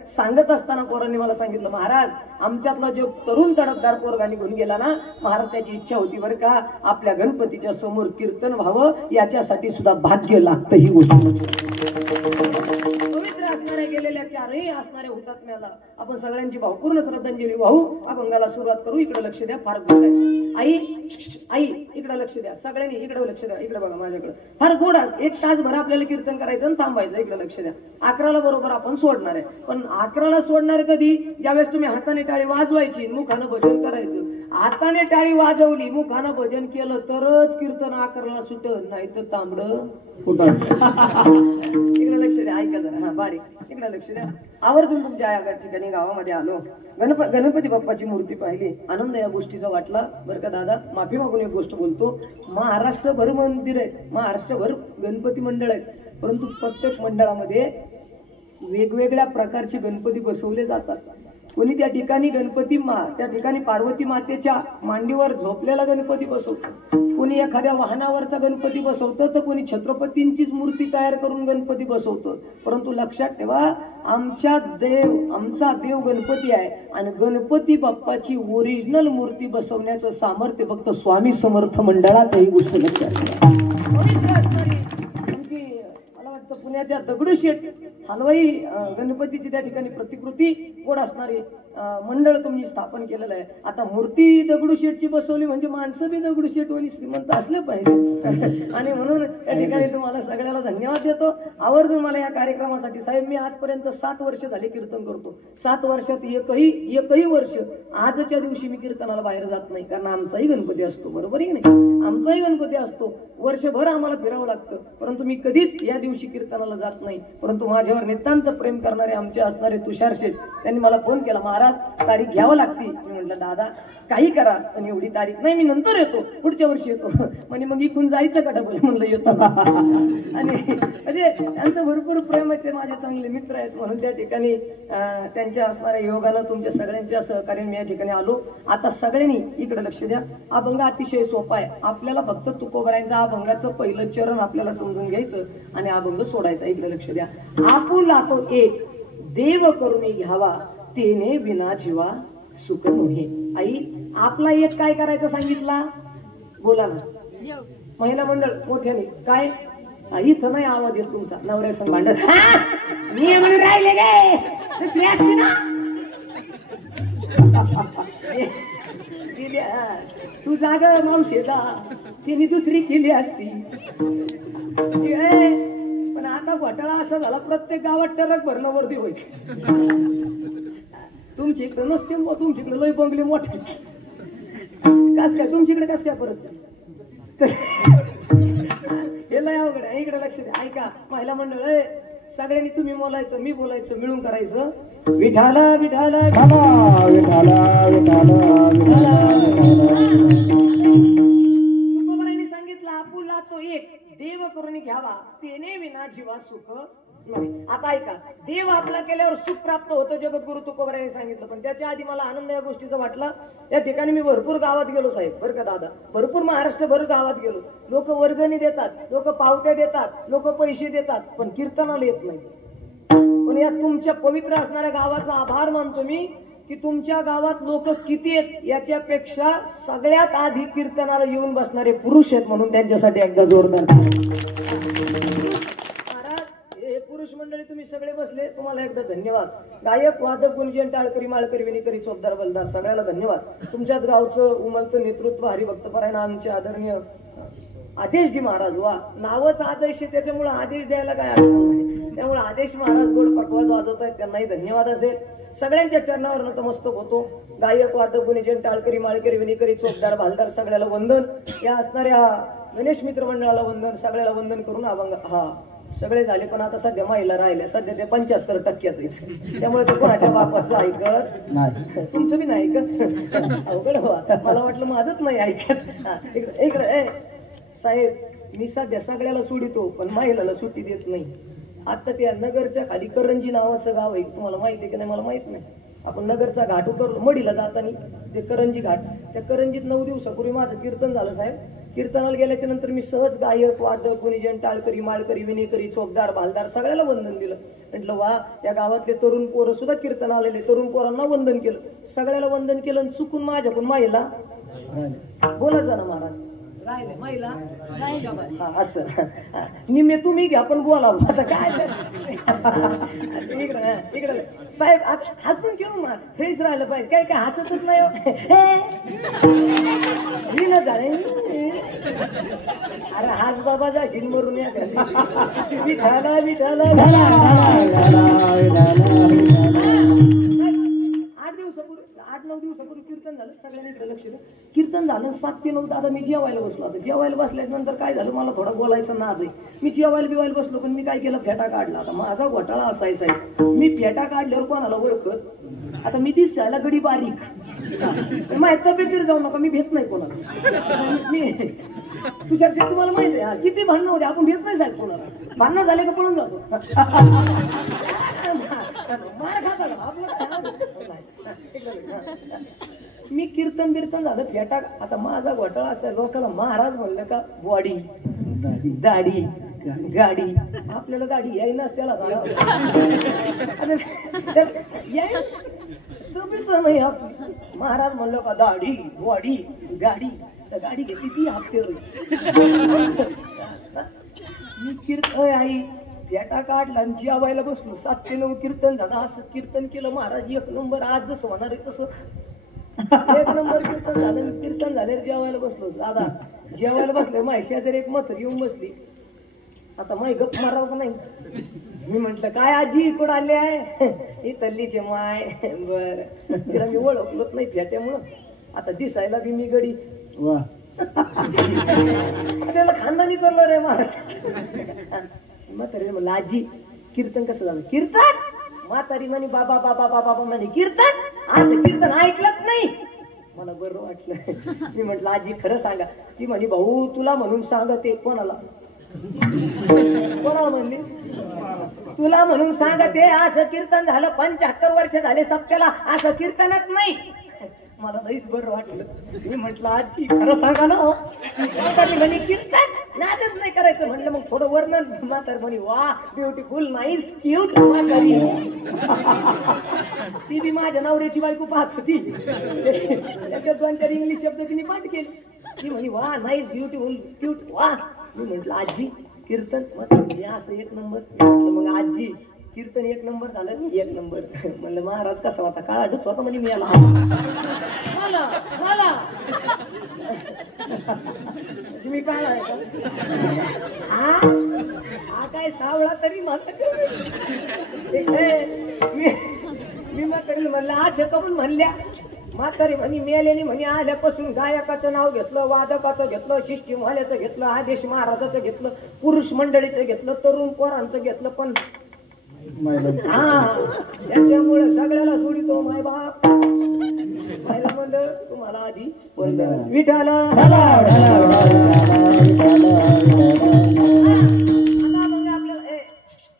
सांगत असताना पोरांनी मला सांगितलं, महाराज आमच्यातला जो तरुण तडफदार पोरगा निघून गेला ना, महाराज त्याची इच्छा होती बरं का, आपल्या गणपतीच्या समोर कीर्तन व्हावं, याच्यासाठी सुद्धा भाग्य लागतं. ही गोष्ट पवित्र असणाऱ्या गेलेल्या चारही असणाऱ्या हुतात्म्याला आपण सगळ्यांची भावपूर्ण श्रद्धांजली वाहू. अभंगाला सुरुवात करू. इकडे लक्ष द्या, फार गोड आहे. आई आई इकडे लक्ष द्या, सगळ्यांनी इकडे लक्ष द्या. इकडे बघा माझ्याकडे. फार गोड आहे. 1 तासभर आपल्याला कीर्तन करायचं आणि थांबायचं. इकडे लक्ष द्या. 11ला बरोबर आपण सोडणार आहे. पण 11ला सोडणार कधी? ज्यावेळेस तुम्ही हाताने टाळी वाजवायची, मुखानं भजन करायचं. हाताने टाळी वाजवली, मुखानं भजन केलं तरच कीर्तन 11ला सुटत, नाही तर तांबडं. इकडे लक्ष द्या, ऐका जरा. हा बारीक इकडे लक्ष द्या. आवर्जून तुमच्या या ठिकाणी गावामध्ये आलो. गणपती बाप्पाची मूर्ती पाहिली. आनंद या गोष्टीचा वाटला बरं का दादा. माफी मागून एक गोष्ट बोलतो. महाराष्ट्रभर मंदिर आहेत, महाराष्ट्रभर गणपती मंडळ आहेत, परंतु प्रत्येक मंडळामध्ये वेगवेगळ्या प्रकारचे गणपती बसवले जातात. कोणी त्या ठिकाणी त्या ठिकाणी पार्वती मातेच्या मांडीवर झोपलेला गणपती बसवतो, कोणी एखाद्या वाहनावरचा गणपती बसवतं, तर कोणी छत्रपतींचीच मूर्ती तयार करून गणपती बसवतं. परंतु लक्षात ठेवा, आमचा देव गणपती आहे आणि गणपती बाप्पाची ओरिजिनल मूर्ती बसवण्याचं सामर्थ्य फक्त स्वामी समर्थ मंडळात. ही गोष्ट लक्षात ठेवा. पवित्र असणारी मला वाटतं पुण्याच्या दगडूशेठ हलवाई गणपतीची त्या ठिकाणी प्रतिकृती गोड असणारी मंडळ तुम्ही स्थापन केलेलं आहे. आता मूर्ती दगडूशेठची बसवली म्हणजे माणसं बी दगडूशेठ आणि श्रीमंत असले पाहिजे. आणि म्हणून त्या ठिकाणी तुम्हाला सगळ्याला धन्यवाद देतो. आवर्जून मला या कार्यक्रमासाठी. साहेब मी आजपर्यंत 7 वर्ष झाले कीर्तन करतो. 7 वर्षात एकही वर्ष आजच्या दिवशी मी कीर्तनाला बाहेर जात नाही, कारण आमचाही गणपती असतो. बरोबर आहे नाही? आमचाही गणपती असतो. वर्षभर आम्हाला फिरावं लागतं, परंतु मी कधीच या दिवशी कीर्तनाला जात नाही. परंतु माझ्यावर नितांत प्रेम करणारे आमचे असणारे तुषार शेठ, त्यांनी मला फोन केला, महाराज तारीख घ्यावं लागते. मी म्हटलं दादा काही करा, पण एवढी तारीख नाही, मी नंतर येतो, पुढच्या वर्षी येतो. म्हणजे मग इथून जायचं का डबल? म्हणलं येतो. आणि म्हणजे त्यांचं भरपूर प्रेम आहे, ते माझे चांगले मित्र आहेत. म्हणून त्या ठिकाणी त्यांच्या असणाऱ्या योगानं तुमच्या सगळ्यांच्या सहकार्याने मी या ठिकाणी आलो. आता सगळ्यांनी इकडे लक्ष द्या. अभंग अतिशय सोपा आहे. आपल्याला फक्त तुकोबरायांचा अभंगाचं पहिलं चरण आपल्याला समजून घ्यायचं आणि अभंग सोडायचा. इकडे लक्ष द्या. आपुला तो एक देव करून घ्यावा, तेने विना जीवा सुख नोहे. आई आपला एक काय करायचं सांगितला? बोला ना. महिला मंडळ मोठ्याने काय? इथं नाही आवाज येत तुमचा. नवऱ्यासंग भांडण मी म्हणून राहिले गे तू जागा मावशेला, तिने दुसरी केली असती. पण आता घोटाळा असा झाला, प्रत्येक गावात टरक भरणं वर्दी होईल. तुमच्या इकडे नसते, तुमच्याकडे लय बंगले मोठे. कस काय तुमच्याकडे कस काय परत? हे लय अवघड आहे. इकडे लक्ष द्या. ऐका महिला मंडळ, सगळ्यांनी तुम्ही बोलायचं, मी बोलायचं, मिळून करायचं. विठाला विठाला विठाला विठाला तुकोबारायांनी सांगितलं, आपुला तो एक देव करून घ्यावा, तेने विना जीवा सुख नाही. आता ऐका, देव आपला केल्यावर सुख प्राप्त होतं, जगद्गुरु तुकोबारायांनी सांगितलं. पण त्याच्या आधी मला आनंद या गोष्टीचा वाटला. त्या ठिकाणी मी भरपूर गावात गेलो साहेब, बरं का दादा, भरपूर महाराष्ट्रभर गावात गेलो. लोक वर्गणी देतात, लोक पावत्या देतात, लोक पैसे देतात, पण कीर्तनाला येत नाही. पण या तुमच्या पवित्र असणाऱ्या गावाचा आभार मानतो मी, की तुमच्या गावात लोक किती आहेत याच्यापेक्षा सगळ्यात आधी कीर्तनाला येऊन बसणारे पुरुष आहेत. म्हणून त्यांच्यासाठी एकदा जोरदार. पुरुष मंडळी तुम्ही सगळे बसले, तुम्हाला एकदा धन्यवाद. गायक, वादक, गुंजन, टाळकरी, माळकरी, विणीकरी, चोपदार, बलदार सगळ्याला धन्यवाद. तुमच्याच गावचं उमलतं नेतृत्व हरिभक्तपरायण आमचे आदरणीय आदेशजी महाराज. वा, नावच आदेश आहे, त्याच्यामुळे आदेश द्यायला काय अडचण नाही. त्यामुळे आदेश महाराज गोड पकवाज वाजवत आहेत, त्यांनाही धन्यवाद असेल. सगळ्यांच्या चरणावर नतमस्तक होतो. गायक, वादक, गुंजन, टाळकरी, माळकरी, विणीकरी, चोपदार, भालदार सगळ्याला वंदन. या असणाऱ्या गणेश मित्र मंडळाला वंदन. सगळ्याला वंदन करून अभंग हा सगळे झाले. पण आता सध्या महिला राहिल्या, सध्या ते 75% आहेत. त्यामुळे ते कोणाच्या बापाचं ऐकत नाही. तुमचं बी नाही ऐकत. अवघड हो. मला वाटलं माझंच नाही ऐकत. इकडे साहेब, मी सध्या सगळ्याला सोडितो, पण महिलाला सुट्टी देत नाही. आता त्या नगरच्या खाली करंजी नावाचं गाव आहे, तुम्हाला माहिती आहे की नाही मला माहित नाही. आपण नगरचा घाट उतरलो, मडीला जाताना ते करंजी घाट, त्या करंजीत 9 दिवसापूर्वी माझं कीर्तन झालं साहेब. कीर्तनाला गेल्याच्या नंतर मी सहज गायक वादक गुणीजन टाळकरी माळकरी विनेकरी चोपदार भालदार सगळ्याला वंदन दिलं. म्हटलं वा या गावातले तरुण पोरं सुद्धा कीर्तन आलेले तरुण पोरांना वंदन केलं. सगळ्याला वंदन केलं आणि चुकून माझ्याकडून माईला बोलायचं ना महाराज राहिले माईला असं निम्मे तुम्ही घ्या पण बोला आता काय इकडे साहेब हसून घेऊन मा फ्रेश राहिलं पाहिजे काय काय हसतच नाही अरे हाच बाबा जाशील मरून या विठाला विठाला 8-9 दिवसापूर्वी कीर्तन झालं. सगळ्यांनी इकडे लक्ष द्या. कीर्तन झालं 7 ते 9 दादा मी जेवायला बसलो. आता जेवायला बसल्यानंतर काय झालं मला थोडा बोलायचं नाद आहे. मी जेवायला बसलो पण मी काय केलं फेटा काढला. आता माझा घोटाळा असायचा आहे मी फेटा काढल्यावर कोणाला ओळखत आता मी दिसायला गडी बारीक माझ्या तब्येतीवर जाऊ नका मी भेट नाही कोणाला. मी तुषार शेठ तुम्हाला माहिती आहे किती भांडणं होते आपण भेट नाही साहेब कोणाला. भांडणं झाले का पळून जातो मार खाता आपलं. मी कीर्तन झालं फेटा. आता माझा घोटाळा असा लोकांना महाराज म्हणलं का बॉडी दाढी गाडी आपल्याला गाडी याय ना त्याला नाही महाराज म्हणलं का दाढी बॉडी गाडी तर गाडी घेतली ती हप्ते मी कीर्तन आई फेटा काढला आणि जेवायला बसलो. 7 ते 9 कीर्तन झालं. असं कीर्तन केलं महाराज 1 नंबर. आज जसं होणार आहे तसं 1 नंबर कीर्तन झालं. मी कीर्तन झाले जेवायला बसलो. दादा जेवायला बसले माझ्या शेजारी एक म्हातारी येऊन बसली. आता माय गप मारावं का नाही. मी म्हंटल काय आजी इकडं आले आहे ही तल्लीचे माय बर तिला मी ओळखलोच नाही फेट्यामुळं. आता दिसायला बी मी गडी त्याला खानदानी करलो रे महाराज. म्हातारी म्हणलं आजी कीर्तन कसं झालं. कीर्तन म्हातारी म्हणे बाबा बाबा बाबा म्हणे कीर्तन असं कीर्तन ऐकलंच नाही. मला बरं वाटलं. मी म्हटलं आजी खरं सांगा. ती म्हणे भाऊ तुला म्हणून सांगते. कोणाला म्हणली तुला म्हणून सांगते असं कीर्तन झालं 75 वर्ष झाले सप्त्याला असं कीर्तनच नाही. मला लईच बरं वाटलं. मी म्हटलं आजी खरं सांगा ना. म्हणे कीर्तन नादच नाही करायचं. म्हणलं मग थोडं वर्णन. म्हातार म्हणे वा ब्युटिफुल नाईस क्यूट म्हातारी. ती बी माझ्या नवऱ्याची बायको पाहत होती. त्याच्यात 2-4 इंग्लिश शब्द तिने पाठ केले. ती म्हणे वा नाईस ब्युटिफुल क्यूट वा. मी म्हटलं आजी कीर्तन असं 1 नंबर. मग आजी कीर्तन 1 नंबर झालं 1 नंबर. म्हणलं महाराज कसा होता काळा ढुक होता म्हणे मी याला तुम्ही काळा आहे का हा काय सावळा तरी मी म्हातारी म्हणलं असं का पण म्हणल्या. म्हातारी म्हणे मेलेली म्हणे आल्यापासून गायकाचं नाव घेतलं वादकाचं घेतलं शिष्टीमाल्याचं घेतलं आदेश महाराजाचं घेतलं पुरुष मंडळीचं घेतलं तरुण पोरांचं घेतलं पण हा त्याच्यामुळे सगळ्याला सोडितो माय बाप. पहिला म्हणलं तुम्हाला आधी विठाला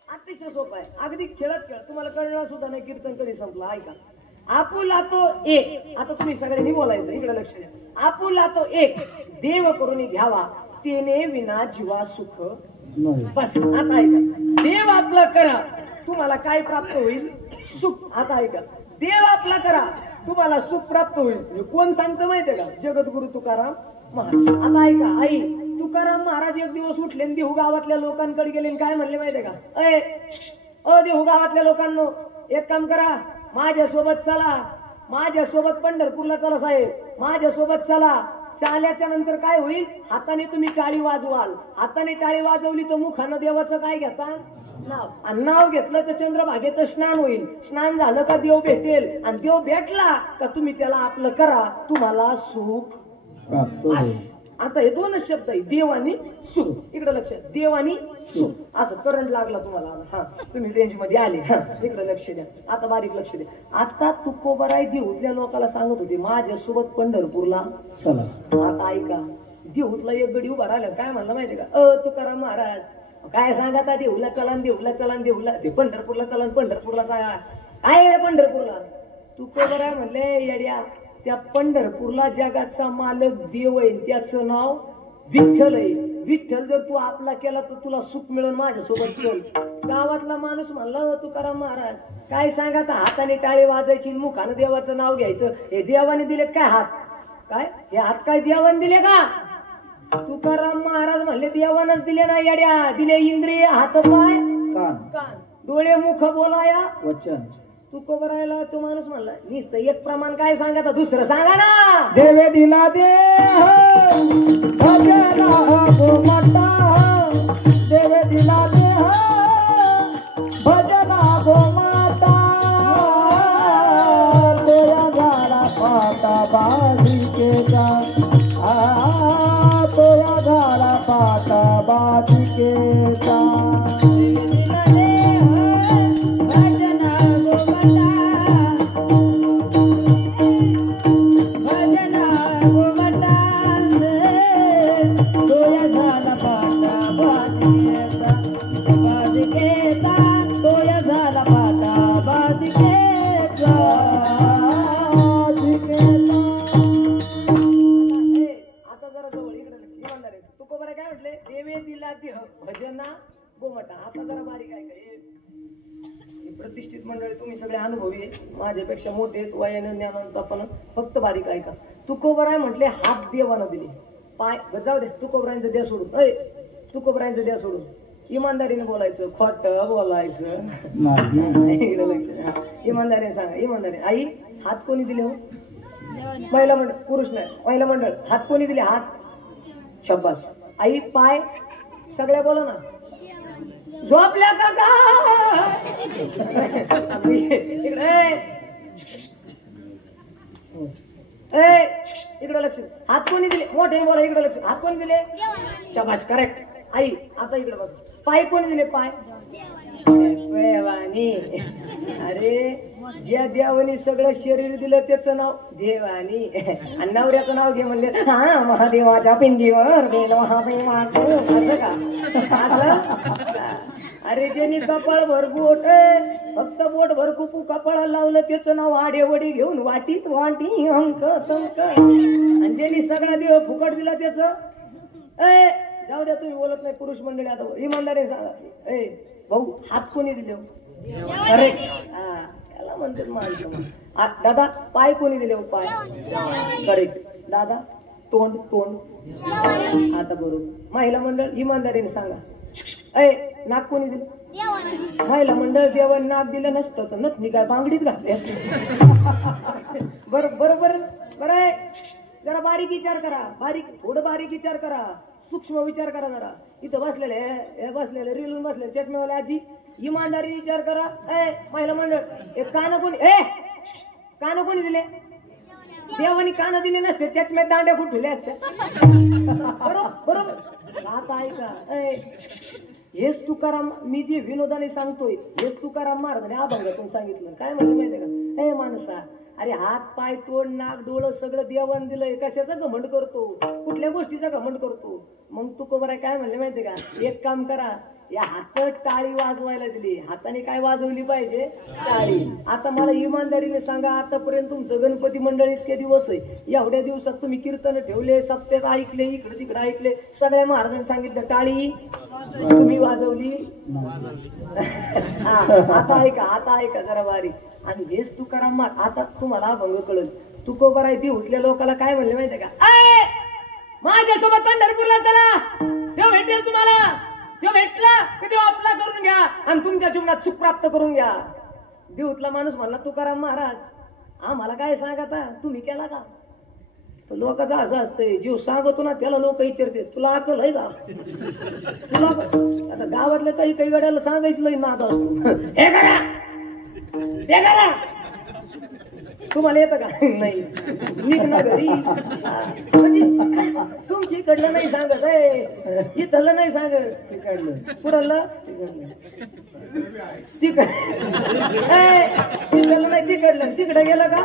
अतिशय सोपं आहे. अगदी खेळत तुम्हाला कळणार सुद्धा नाही कीर्तन कधी संपलं. ऐका आपुला तो एक. आता तुम्ही सगळ्यांनी बोलायचं इकडे लक्ष द्या. आपुला तो एक देव करून घ्यावा तेने विना जीवा सुख बस. आता ऐका देव आपला करा तुम्हाला काय प्राप्त होईल सुख. आता ऐका देव आपला करा तुम्हाला सुख प्राप्त होईल. कोण सांगतं माहितीये का जगद्गुरु तुकाराम महाराज. आता ऐका आई तुकाराम महाराज एक दिवस उठले देहू गावातल्या लोकांकडे गेले काय म्हणले माहितीये का देहू गावातल्या लोकांनो एक काम करा माझ्यासोबत चला. माझ्यासोबत पंढरपूरला चला साहेब माझ्यासोबत चला. चाल्याच्या नंतर काय होईल हाताने तुम्ही टाळी वाजवाल. हाताने टाळी वाजवली तर मुखानं देवाचं काय घेता नाव. आणि नाव घेतलं तर चंद्रभागेचं स्नान होईल. स्नान झालं का देव भेटेल आणि देव भेटला का तुम्ही त्याला आपलं करा तुम्हाला सुख. आता हे 2च शब्द आहे देव आणि सुख. इकडे लक्ष देव आणि सुख असं करंट लागला तुम्हाला. हा तुम्ही रेंज मध्ये आले. हा इकडे लक्ष द्या. आता बारीक लक्ष द्या. आता तुकोबराय देऊतल्या लोकांना सांगत होते माझ्यासोबत पंढरपूरला चला. आता ऐका देऊतला एक गडी उभा राहिला काय म्हणला माहितीये का तुकाराम महाराज काय सांगा आता देऊला चला देऊला चला देऊला ते पंढरपूरला चला पंढरपूरला चला काय पंढरपूरला तुकोबराय म्हणले येड्या त्या पंढरपूरला जगाचा मालक देव आहे त्याचं नाव विठ्ठल आहे. विठ्ठल जर तू आपला केला तर तुला सुख मिळेल. माझ्यासोबत चल. गावातला माणूस म्हणला तुकाराम महाराज काय सांगायचं, हाताने टाळी वाजायची, मुखानं देवाचं नाव घ्यायचं. हे देवाने दिले काय हात? काय हे हात काय देवाने दिले का? तुकाराम महाराज म्हणले देवानच दिले ना येड्या. दिले इंद्रिय, हात पाय कान डोळे मुख बोलाया वचन. तुकोबरायला तो माणूस म्हणला नुसतं एक प्रमाण काय सांगायचं, दुसरं सांगा ना. देवे दिला देह भजना गोमाता, देवे दिला देह भजना गोमाता, तेरा झाला पाटा बालिकेचा, तेरा झाला पाटा बालिकेचा. भजना गोमटा. आता जरा बारीक आहे काय, प्रतिष्ठित मंडळी तुम्ही सगळे अनुभवी आहे, माझ्यापेक्षा मोठे वयानं ज्ञानांचा पण फक्त बारीक आहे का. तुकोबराय म्हटले हात देवानं दिले, पाय जाऊ दे तुकोबरायांचं द्या सोडून. तुकोबरायांचं द्या सोडून इमानदारीने बोलायचं, खोट बोलायचं. इमानदारीने सांगा, इमानदारी. आई हात कोणी दिले हो? महिला मंडळ, पुरुष नाही, महिला मंडळ. हात कोणी दिले? हात शब्बास. आई पाय सगळ्या बोला ना. झोपल्या का इकडे लक्ष. हात कोणी दिले? मोठे बोला इकडे लक्ष. हात कोणी दिले? शबाश करेक्ट. आई आता इकडे बघ. पाय कोणी दिले? पाय देवानी. अरे ज्या देवानी सगळं शरीर दिलं त्याचं नाव देवानी. आणि नवऱ्याचं नाव घे म्हणले हा महादेवाच्या पिंडीवर असं का? अरे ज्यांनी कपाळ भर बोट, फक्त बोट भर कुपू कपाळाला लावलं त्याचं नाव आडेवडी घेऊन वाटीत वाटी अंक तंक. आणि ज्यांनी सगळा देव फुकट दिला त्याचं जाऊ द्या, तुम्ही बोलत नाही पुरुष मंडळी. आता इमानदारी सांगा. भाऊ हात कोणी दिले? करेक्ट. हा याला म्हणतात माणसं. दादा पाय कोणी दिले? पाय करेक्ट. दादा तोंड तोंड आता बरोबर. महिला मंडळ इमानदारीने सांगा. नाक कोणी दिलं? महिला मंडळ देवाने नाक दिलं नसतं तर नथनी काय बांगडीत घातली असते. बरोबर बरं आहे. जरा बारीक विचार करा, बारीक थोडं बारीक विचार करा, सूक्ष्म विचार करा जरा. इथं बसलेले हे बसलेले रिलून बसलेले चष्मेवाले आजी इमानदारी विचार करा. महिला मंडळ एक कान कोणी कान कोणी दिले? देवानी कान दिले नसते त्याच्यामध्ये दांड्या फुटले असत्या. बरोबर. आता ऐका, हेच तुकाराम मी जे विनोदाने सांगतोय हेच तुकाराम महाराजांनी अभंगातून सांगितलं. काय म्हणलं माहितीये का? माणसा अरे हात पाय तोंड नाक डोळं सगळं देवान दिलंय, कशाचा घमंड करतो? कुठल्या गोष्टीचा घमंड करतो? मग तुकोबराय काय म्हणले माहितीये का? एक काम करा, या हातात टाळी वाजवायला दिली, हाताने काय वाजवली पाहिजे? टाळी. आता मला इमानदारीने सांगा, आतापर्यंत तुमचं गणपती मंडळ इतके दिवस आहे, एवढ्या दिवसात तुम्ही कीर्तन ठेवले, सप्त्यात ऐकले, इकडे तिकडे ऐकले, सगळ्या महाराजांनी सांगितलं टाळी तुम्ही वाजवली? आता ऐका जरा बारीक. आणि हेच तुकाराम आता तुम्हाला अभंग कळल. तुकोबराय ती उठल्या लोकांना काय म्हणले माहितीये का? माझ्यासोबत पंढरपूरला चला, देव भेटेल तुम्हाला. देव भेटला की देव आपला करून घ्या आणि तुमच्या जीवनात सुख प्राप्त करून घ्या. देऊतला माणूस म्हणला तुकाराम महाराज आम्हाला काय सांगता, तुम्ही केला का? तर लोकांचं असं असतंय, जीव सांगतो ना त्याला लोक विचारते तुला अकल आहे का? तुला आता गावातल्या काही गड्याला सांगायचं लई नाद असतो. हे करा ते करा. तुम्हाला येतं का? नाही. नीट ना घरी म्हणजे तुमची इकडलं नाही सांगत आहे, इथलं नाही सांगत, तिकडलं पुढलं तिकडलं नाही तिकडलं. तिकडे गेलं का?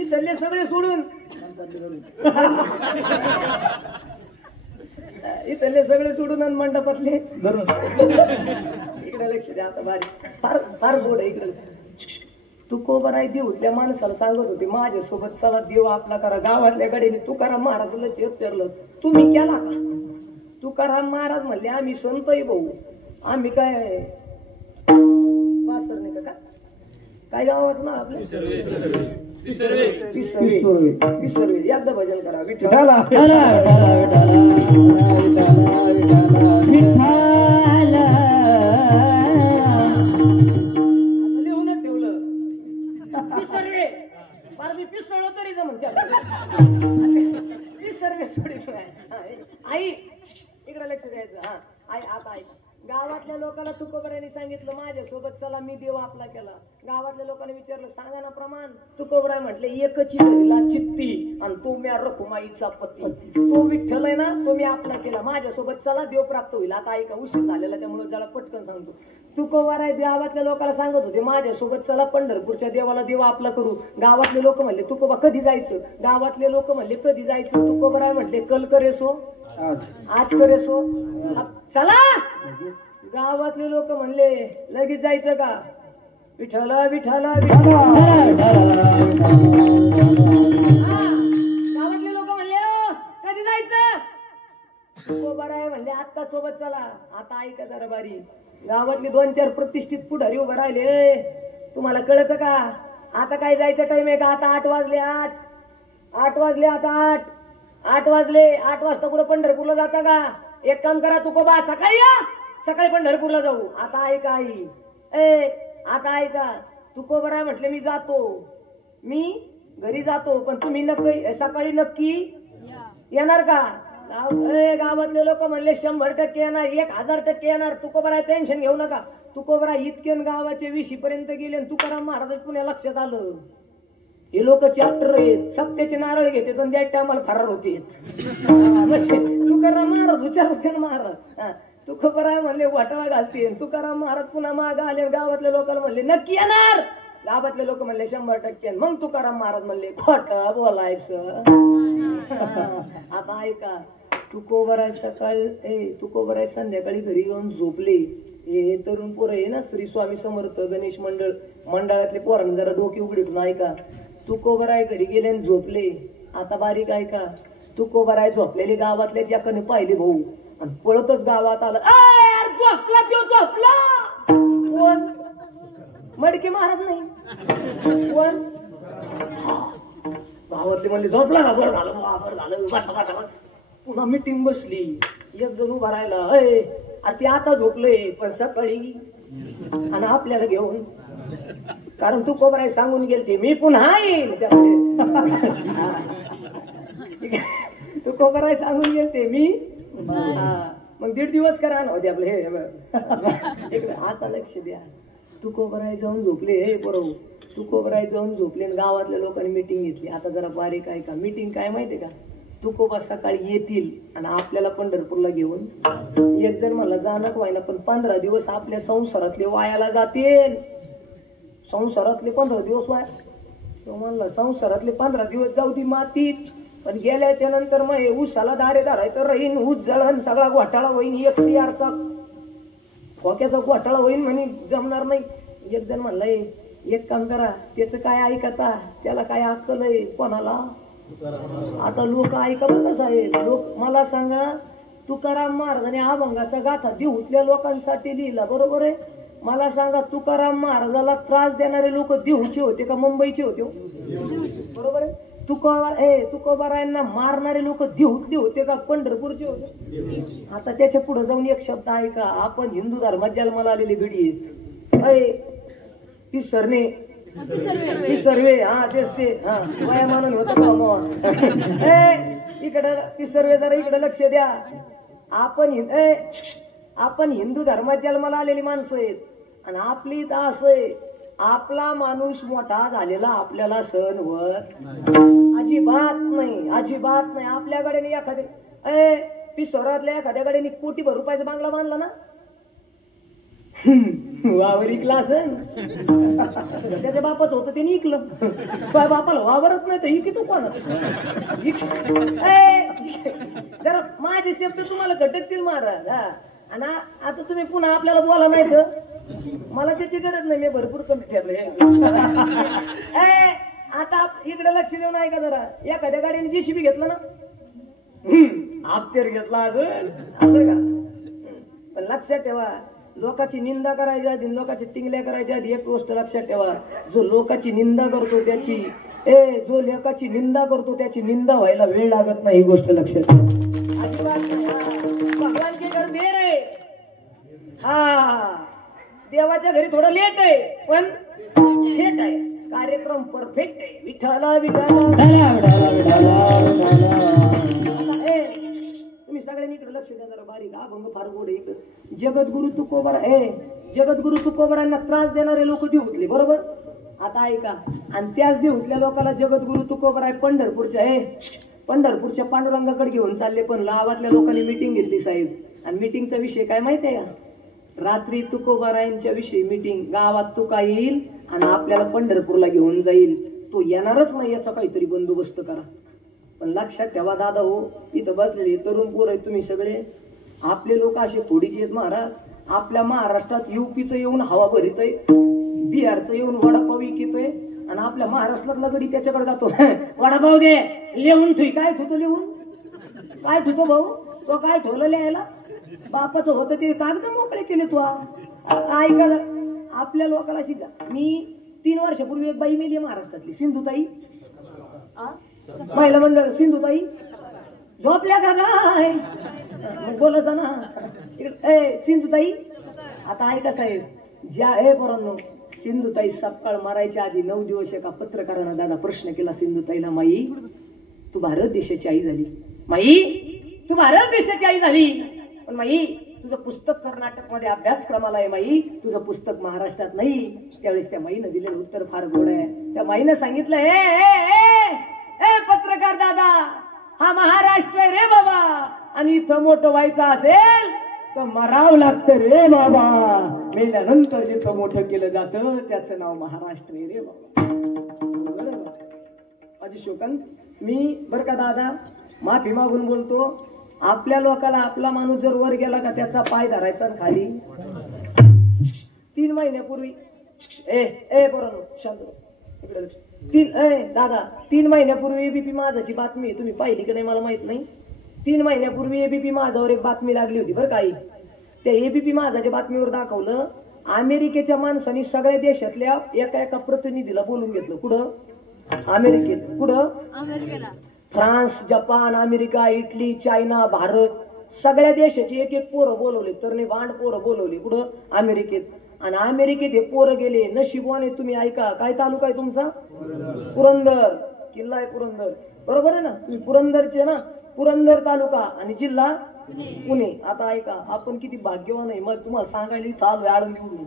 इथले सगळे सोडून इथले सगळे सोडून आणि मंडपातले धरून इकडे लक्ष द्या. आता बारीक फार फार गोड आहे इकडे. तुकोबराय देऊतल्या माणसाला सांगत होते माझ्यासोबत चला देव आपला करा. गावातल्या गडीने तुकाराम महाराजाला विचारलं तुम्ही केला का? तुकाराम महाराज म्हणले आम्ही संत आहे भाऊ, आम्ही काय वासरणे का काय गावात ना आपल्या पिसर्वे. एकदा भजन करा विठ्ठल. लिहूनच ठेवलं पिसर्वे. फार मी पिसळलो तरी जमून पिसर्वे सोडी. आई इकडे लक्ष द्यायचं. हा आई आता ऐक. गावातल्या लोकांना तुकोबरायांनी सांगितलं माझ्यासोबत चला मी देव आपला केला. गावातल्या लोकांनी विचारलं सांगा ना प्रमाण. तुकोबराय म्हटले एकची घडीला चित्ती आणि तो म्या रखुमाईचा पती. तो विठ्ठल आहे ना तो मी आपला केला. माझ्यासोबत चला देव प्राप्त होईल. आता ऐका उशीर झालेला त्यामुळे जरा पटकन सांगतो. तुकोबराय गावातल्या लोकांना सांगत होते माझ्यासोबत चला पंढरपूरच्या देवाला देव आपला करू. गावातले लोक म्हणले तुकोबा कधी जायचं. गावातले लोक म्हणले कधी जायचं. तुकोबराय म्हटले कल करेसो आज करेसो चला. गावातले लोक म्हणले लगेच जायचं का. विठ्ठला विठ्ठला गावातले लोक म्हणले कधी जायचं. तुकोबराय म्हणले आत्ता सोबत चला. आता ऐका जरा बारी. गावातले 2-4 प्रतिष्ठित पुढारी उभे राहिले. तुम्हाला कळत का आता काय जायचं टाइम आहे का. आता 8 वाजले. 8 वाजले. आता 8 वाजले. 8 वाजता पुढे पंढरपूरला जाता का. एक काम करा तुकोबा सकाळी या. सकाळी पंढरपूरला जाऊ. आता ऐका आई आता ऐका. तुकोबराय म्हटले मी जातो. मी घरी जातो पण तुम्ही नक्की सकाळी नक्की येणार का. गावातले लोक म्हणले 100% येणार 1000% येणार. तुकोबराय टेन्शन घेऊ नका. तुकोबराय इतके गावाचे 20 पर्यंत गेले. तुकाराम महाराज पुण्या लक्षात आलं हे लोक चॅप्टर आहेत सत्याचे नारळ घेते पण त्या टायमाला फरार होते. तुकाराम महाराज विचार होते ना महाराज. तुकोबराय म्हणले वाटाळा घालते. तुकाराम महाराज पुन्हा माग आले. गावातल्या लोकांना म्हणले नक्की येणार. गावातले लोक म्हणले 100%. मग तुकाराम महाराज म्हणले खोटं बोलायचं. आता ऐका. तुकोबराय सकाळी तुकोबराय संध्याकाळी घरी येऊन झोपले. हे तरुण पोरं आहे ना श्री स्वामी समर्थ गणेश मंडळातले पोरांनी जरा डोके उघडीतून ऐका. तुकोबराय घरी गेले आणि झोपले. आता बारीक ऐका. तुकोबराय झोपलेले गावातल्या ज्याकडे पाहिले भाऊ आणि पळतच गावात आलं. झोपला तो झोपला. कोण मडके महाराज नाही कोण गावातले म्हणले झोपला ना बरं झालं बरं झालं बसा बसा. पुन्हा मिटिंग बसली. एक जण उभा राहिला. अरे ते आता झोपले पण सकाळी आणि आपल्याला घेऊन कारण तुकोबराय सांगून गेलते मी पुन्हा येईल. तुकोबराय सांगून गेलते मी मग 1.5 दिवस करा ना होते आपले. हे आता लक्ष द्या. तुकोबराय जाऊन झोपले. हे बरोबर तुकोबराय जाऊन झोपले. गावातल्या लोकांनी मिटिंग घेतली. आता जरा बारीक आहे का. मिटिंग काय माहितीये का. तुकोबा सकाळी येतील आणि आपल्याला पंढरपूरला घेऊन. एक जण मला जाणं व्हायला पण 15 दिवस आपल्या संसारातले वायाला जातील. संसारातले 15 दिवस वाया. तो म्हणला संसारातले 15 दिवस जाऊ ती मातीत पण गेल्याच्या नंतर मग हे ऊसाला दारे धरायचं राहीन. ऊस जळण सगळा घोटाळा होईन. 100 खोक्याचा घोटाळा होईन म्हणे जमणार नाही. एक जण म्हणलाय एक काम करा त्याचं काय ऐकता त्याला काय अक्कल आहे कोणाला. आता लोक ऐका बघा साहेब. लोक मला सांगा तुकाराम महाराजांनी अभंगाचा गाथा देऊतल्या लोकांसाठी लिहिला बरोबर आहे. मला सांगा तुकाराम महाराजाला त्रास देणारे लोक देऊचे होते का मुंबईचे होते बरोबर आहे. तुकोबरायांना मारणारे लोक देऊतले होते का पंढरपूरचे होते. आता त्याच्या पुढे जाऊन एक शब्द आहे का. आपण हिंदू धर्मात जन्माला आलेली घडी ती सरणे ती सर्वे हा तेच ते हा वया मानून होत. इकडं ती सर्वे जरा इकडे लक्ष द्या. आपण हिंदू धर्मात जन्माला आलेली माणसं आहेत आणि आपली तर असं आहे आपला माणूस मोठा झालेला आपल्याला सण होत अजिबात नाही. अजिबात नाही. आपल्याकडे एखाद्या पिसोरातल्या एखाद्याकडे ₹1 कोटी बांगला बांधला ना वावर इकला असं त्याच्या बापाच होतं ते इकलं. काय बापाला वावरच नाही तर इकी तू कोण. जरा माझे शब्द तुम्हाला खटकतील महाराज. आणि आता तुम्ही पुन्हा आपल्याला बोला नाही तर मला त्याची गरज नाही, मी भरपूर कमी ठेवलंय. आता इकडे लक्ष देऊन ऐका जरा. एखाद्या गाडीने JCB घेतलं ना, आपतेर घेतला अजून असं का. पण लक्षात ठेवा, लोकांची निंदा करायच्या आधी, लोकांची टिंगल्या करायच्या आधी एक गोष्ट लक्षात ठेवा, जो लोकांची निंदा करतो त्याची जो लोकांची निंदा करतो त्याची निंदा व्हायला वेळ लागत नाही, ही गोष्ट लक्षात ठेवा. अजिबात नाही. भगवान के घर देर आहे, हा देवाच्या घरी थोडं लेट आहे पण थेट आहे. कार्यक्रम परफेक्ट आहे. विठाला तुम्ही सगळ्यांनी इकडे लक्ष द्या जरा. बारीक अभंग फार गोड आहे. जगद्गुरु तुकोबरा जगद्गुरु तुकोबरांना त्रास देणारे लोक देऊतले, बरोबर. आता ऐका, आणि त्याच देऊतल्या लोकांना जगद्गुरु तुकोबरा पंढरपूरच्या पांडुरंगाकडे घेऊन चालले. पण गावातल्या लोकांनी मिटिंग घेतली साहेब, आणि मिटिंगचा विषय काय माहितीये का? रात्री तुकोबारायांच्या विषयी मिटिंग. गावात तुका येईल आणि आपल्याला पंढरपूरला घेऊन जाईल. तो येणारच नाही याचा काहीतरी बंदोबस्त करा. पण लक्षात ठेवा दादा हो, इथं बसलेले तरुण पोर आहेत तुम्ही सगळे. आपले लोक असे थोडीचे आहेत महाराज. आपल्या महाराष्ट्रात UPचं येऊन हवा भरित आहे, बिहारचं येऊन वडापाव विकतोय, आणि आपल्या महाराष्ट्रातला गडी त्याच्याकडे जातो. वडापाव दे लिहून ठेवी. काय ठेवतो लिहून? काय ठेवतो भाऊ? तो काय ठेवलं लिहायला? बापाचं होतं ते कागद मोकळे केले तू. ऐका, आपल्या लोकांना शिका. मी 3 वर्षापूर्वी एक बाई मेली महाराष्ट्रातली, सिंधुताई. महिला मंडळ सिंधुताई झोपल्या का काय? बोलत ना सिंधुताई. आता ऐका साहेब, ज्या पोरांनो, सिंधुताई सकाळ मारायच्या आधी 9 दिवस एका पत्रकारानं दादा प्रश्न केला सिंधुताईला, माई तू भारत देशाची आई झाली, माई तू भारत देशाची आई झाली, पण माई तुझं पुस्तक कर्नाटक मध्ये अभ्यासक्रमाला आहे, माई तुझं पुस्तक महाराष्ट्रात नाही. त्यावेळेस त्या माईनं दिलेलं उत्तर फार गोड आहे. त्या माईनं सांगितलं, ए पत्रकार दादा, हा महाराष्ट्र आहे रे बाबा, आणि इथं मोठं व्हायचं असेल तर मरावं लागतं रे बाबा. मेल्यानंतर जिथं मोठं केलं जातं त्याचं नाव महाराष्ट्र आहे रे बाबा. माझी शोकन मी बरं का दादा माफी मागून बोलतो. आपल्या लोकाला आपला माणूस जर वर गेला का त्याचा पाय धरायचा खाली. 3 महिन्यापूर्वी बरोबर शांत दादा 3 महिन्यापूर्वी ABP माझाची बातमी तुम्ही पाहिली की नाही मला माहित नाही. 3 महिन्यापूर्वी ABP माझावर एक बातमी लागली होती बरं काही. त्या ABP माझाच्या बातमीवर दाखवलं अमेरिकेच्या माणसांनी सगळ्या देशातल्या एका प्रतिनिधीला बोलून घेतलं. कुठं? अमेरिकेत. कुठं? अमेरिकेला. France, Japan, America, Italy, China, Bharat सगळ्या देशाची एक पोरं बोलवले, तर नाही बांड पोरं बोलवले. कुठं? अमेरिकेत. आणि अमेरिकेत हे पोरं गेले. नशिबवाने तुम्ही ऐका, काय तालुका आहे तुमचा? पुरंदर. किल्ला आहे पुरंदर, बरोबर आहे ना? तुम्ही पुरंदरचे ना? पुरंदर तालुका आणि जिल्हा पुणे. आता ऐका, आपण किती भाग्यवान आहे. मग तुम्हाला सांगायला चालू आळून निवडून.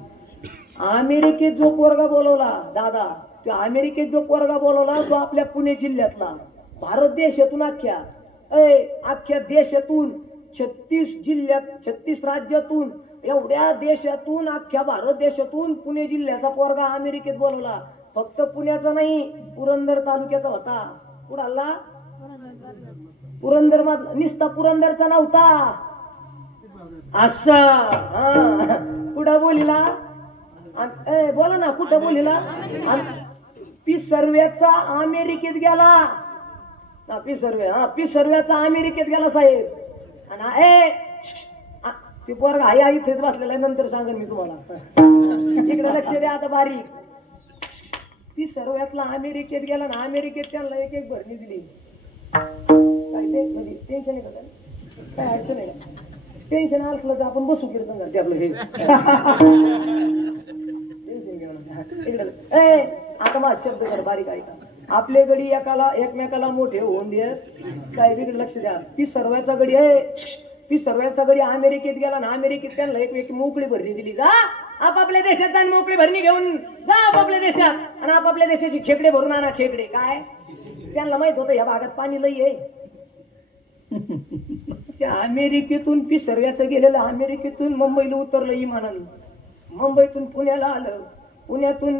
अमेरिकेत जो पोरगा बोलवला दादा, त्या अमेरिकेत जो पोरगा बोलवला तो आपल्या पुणे जिल्ह्यातला. भारत देशातून अख्ख्या देशातून 36 जिल्ह्यात 36 राज्यातून एवढ्या देशातून अख्ख्या भारत देशातून पुणे जिल्ह्याचा पोरगा अमेरिकेत बोलवला. फक्त पुण्याचा नाही, पुरंदर तालुक्याचा होता. कुणाला? पुरंदर मधला. निस्ता पुरंदरचा नव्हता. असं कुठं बोलिला? बोला ना, कुठं बोलिला? सर्वेचा अमेरिकेत गेला. सर्वेचा अमेरिकेत गेला साहेब. आणि ते पोरगा हाय इथेच बसलेला आहे, नंतर सांगेन मी तुम्हाला. इकडे लक्ष द्या आता बारीक. ती सर्व्यातला अमेरिकेत गेला ना, अमेरिकेत त्यांना एक भरणी दिली. काय ते म्हणजे टेन्शन आहे का? काय अडचण आहे का? टेन्शन असलं तर आपण बसू कीर्तन करते आपलं हे. इकडे आता माझा शब्द कर बारीक ऐका. आपले गडी एकमेकाला मोठे होऊन दे साहेब. इकडे लक्ष द्या. ती सर्व्याचा गडी ती सर्व्याचा गडी अमेरिकेत गेला ना, अमेरिकेत त्यांना एक मोकळी भरणी दिली. जा आपापल्या देशात जा, मोकळी भरणी घेऊन जा आपापल्या देशात, आणि आपापल्या देशाची खेकडे भरून आणा. खेकडे काय? त्यांना माहित होतं या भागात पाणी लई आहे. त्या अमेरिकेतून ती सर्व्याचं गेलेलं अमेरिकेतून मुंबईला उतरलं विमानाने. मुंबईतून पुण्याला आलं, पुण्यातून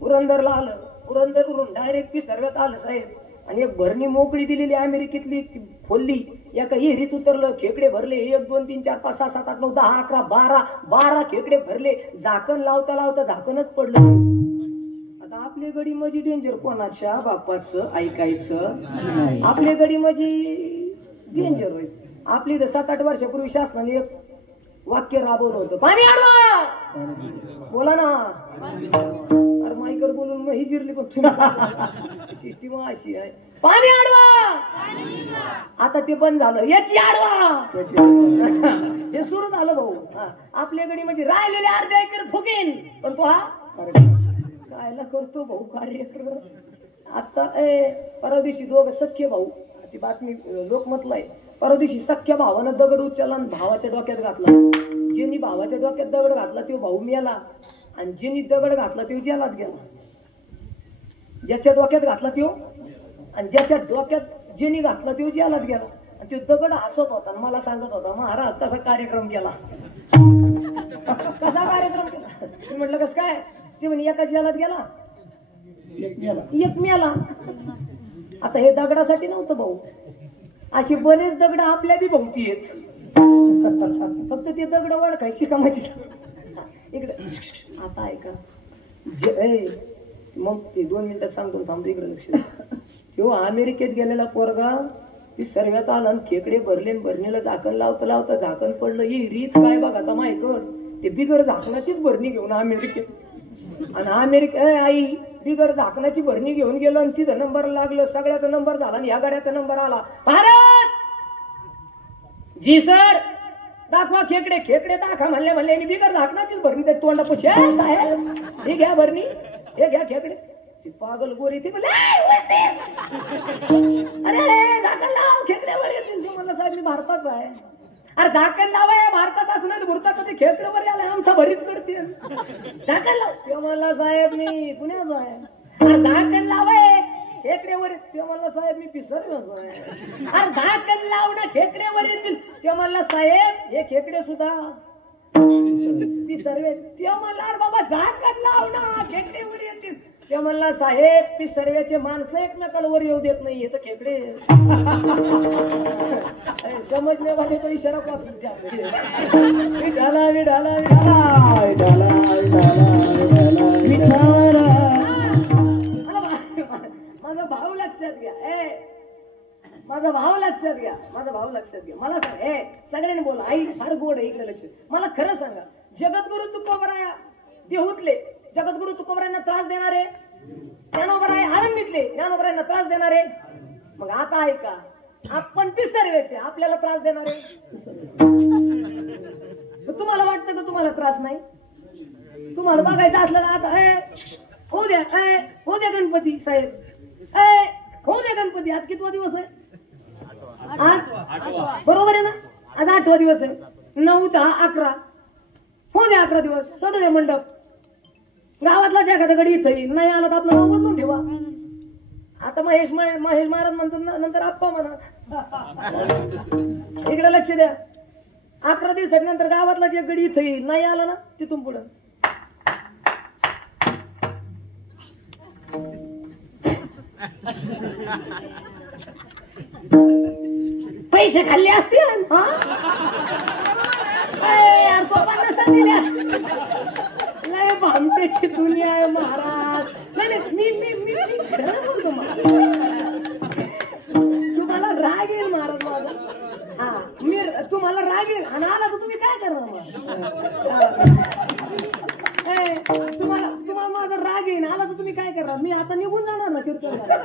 पुरंदरला आलं, पुरंदरवरून डायरेक्ट ती सर्व्यात आलं साहेब. आणि एक भरणी मोकळी दिलेली अमेरिकेतली खोलली. एका विहिरीत उतरलं, खेकडे भरले, 1 2 3 4 5 6 7 8 9 10 11 12 खेकडे भरले. झाकण लावता लावता झाकणच पडलं. आता आपली गडी म्हणजे डेंजर, कोणाच्या बापाचं ऐकायचं? आपली गडी म्हणजे डेंजर होईल. आपली 7 8 वर्षापूर्वी शासनाने एक वाक्य राबवलं होतं, पाणी अडवा. बोला ना. अरे माईकर बोलून मग ही जिरली, पण सिस्टीम अशी आहे, पाणी अडवा. आता ते बंद झालं, याची अडवा. हे सुरू झालं भाऊ. आपल्या गडी म्हणजे राहिलेले अर्धे एकर फुकीन, पण तो हा कायला करतो भाऊ कार्यक्रम. आता परवा दिवशी 2 सख्य भाऊ, ती बातमी लोकमतला आहे. परवा दिवशी सख्या भावानं दगड उचलला आणि भावाच्या डोक्यात घातला. ज्यांनी भावाच्या डोक्यात दगड घातला तो भाऊ मेला, आणि ज्यांनी दगड घातला तो जेलात गेला. ज्याच्या डोक्यात घातला तो, आणि ज्याच्या डोक्यात ज्यांनी घातला तो जेलात गेला. आणि तो दगड हसत होता आणि मला सांगत होता, महाराज कसा कार्यक्रम केला. कसा कार्यक्रम केला? मी म्हटलं कस काय? ते म्हणे एका जेलात गेला, एक मेला. आता हे दगडासाठी नव्हतं भाऊ, अशी बरेच दगड आपल्या बी भोवती आहेत. फक्त ते दगड ओळखायची का माझी इकडे. आता ऐका, मग ते 2 मिनिटात सांगतो, थांबतो. इकडे लक्ष. तेव्हा अमेरिकेत गेलेला पोरगा, ती सर्वात आला आणि खेकडे भरले, भरणीला झाकण लावता लावता झाकण पडलं. ही रीत काय बघा आता मायकर, ते बिगर झाकणाचीच भरणी घेऊन अमेरिकेत, आणि आई बिगर झाकणाची भरणी घेऊन गेलो, आणि तिथं नंबर लागलं. सगळ्याचा नंबर झाला आणि ह्या गाड्याचा नंबर आला. भारत जी सर, दाखवा खेकडे. खेकडे दाखवा म्हणले आणि बिगर झाकणाचीच भरणी त्या तोंडा पुशे साहेब, हे घ्या भरणी, हे घ्या खेकडे. ती पागल गोरी ती म्हणले, अरे झाकण लाव, खेकड्यावर येतील. तू म्हणला साहेब मी भारताचा आहे. अरे झाकण लावाय, भारतात असं नाही, भरता कधी खेकड्यावर आलाय, आमचा भरीत करते. झाकण लाव. ते म्हणला साहेब मी पुण्याचा आहे. अरे झाकण लावाय, खेकड्यावर. ते म्हणला साहेब मी पिसरगावचा आहे. अरे झाकण लाव ना, खेकड्यावर येतील. ते म्हणला साहेब हे खेकडे सुद्धा पिसरवे. ते म्हणला अरे बाबा झाकण लाव ना, खेकड्यावर येतील. ते म्हणला साहेब पिसरव्याचे माणसं एकमेकाला वर येऊ देत नाही, तर खेकडे समजणे वाले तो इशारा विठाला विठाला माझा भाऊ लक्षात घ्या. माझा भाऊ लक्षात घ्या. माझा भाऊ लक्षात घ्या. मला सांग, सगळ्यांनी बोला, आई फार गोड आहे, इकडे लक्ष. मला खरं सांगा, जगद्गुरु तुकोबराया देहूतले जगद्गुरु तुकोबरायांना त्रास देणारे, ज्ञानोबराय आळंदीतले ज्ञानोबरायांना त्रास देणारे. मग आता ऐका, आपण पिसरवेचे आपल्याला त्रास देणारे. तुम्हाला वाटतं का तुम्हाला त्रास नाही? तुम्हाला बघायचं असलं ना, आता होऊ द्या गणपती साहेब, होऊ द्या गणपती. आज कितवा दिवस आहे? आज बरोबर आहे ना, आज 8वा दिवस आहे. 9 10 11 होऊ द्या, 11 दिवस. सोडू दे मंडप. गावातला एखादा गडी इथं येईल, नाही आला तर आपलं नाव बदलून ठेवा. आता महेश महाराज म्हणतो, नंतर आप्पा म्हणा. इकडे लक्ष द्या. 11 दिवसानंतर गावातला जे गडी इथं येईल, नाही आला ना, तिथून पुढं पैसे खाल्ले असतील. यार पप्पा नसा दिल्या. लय भामटेची दुनिया आहे महाराज. नाही मी खरं बोलतो. तुम्हाला राग येईल महाराज माझा. मी तुम्हाला राग येईल आणि आला तर तुम्ही काय करणार? तुम्हाला माझा राग येईल, आला तर तुम्ही काय करणार? मी आता निघून जाणार ना कीर्तनला.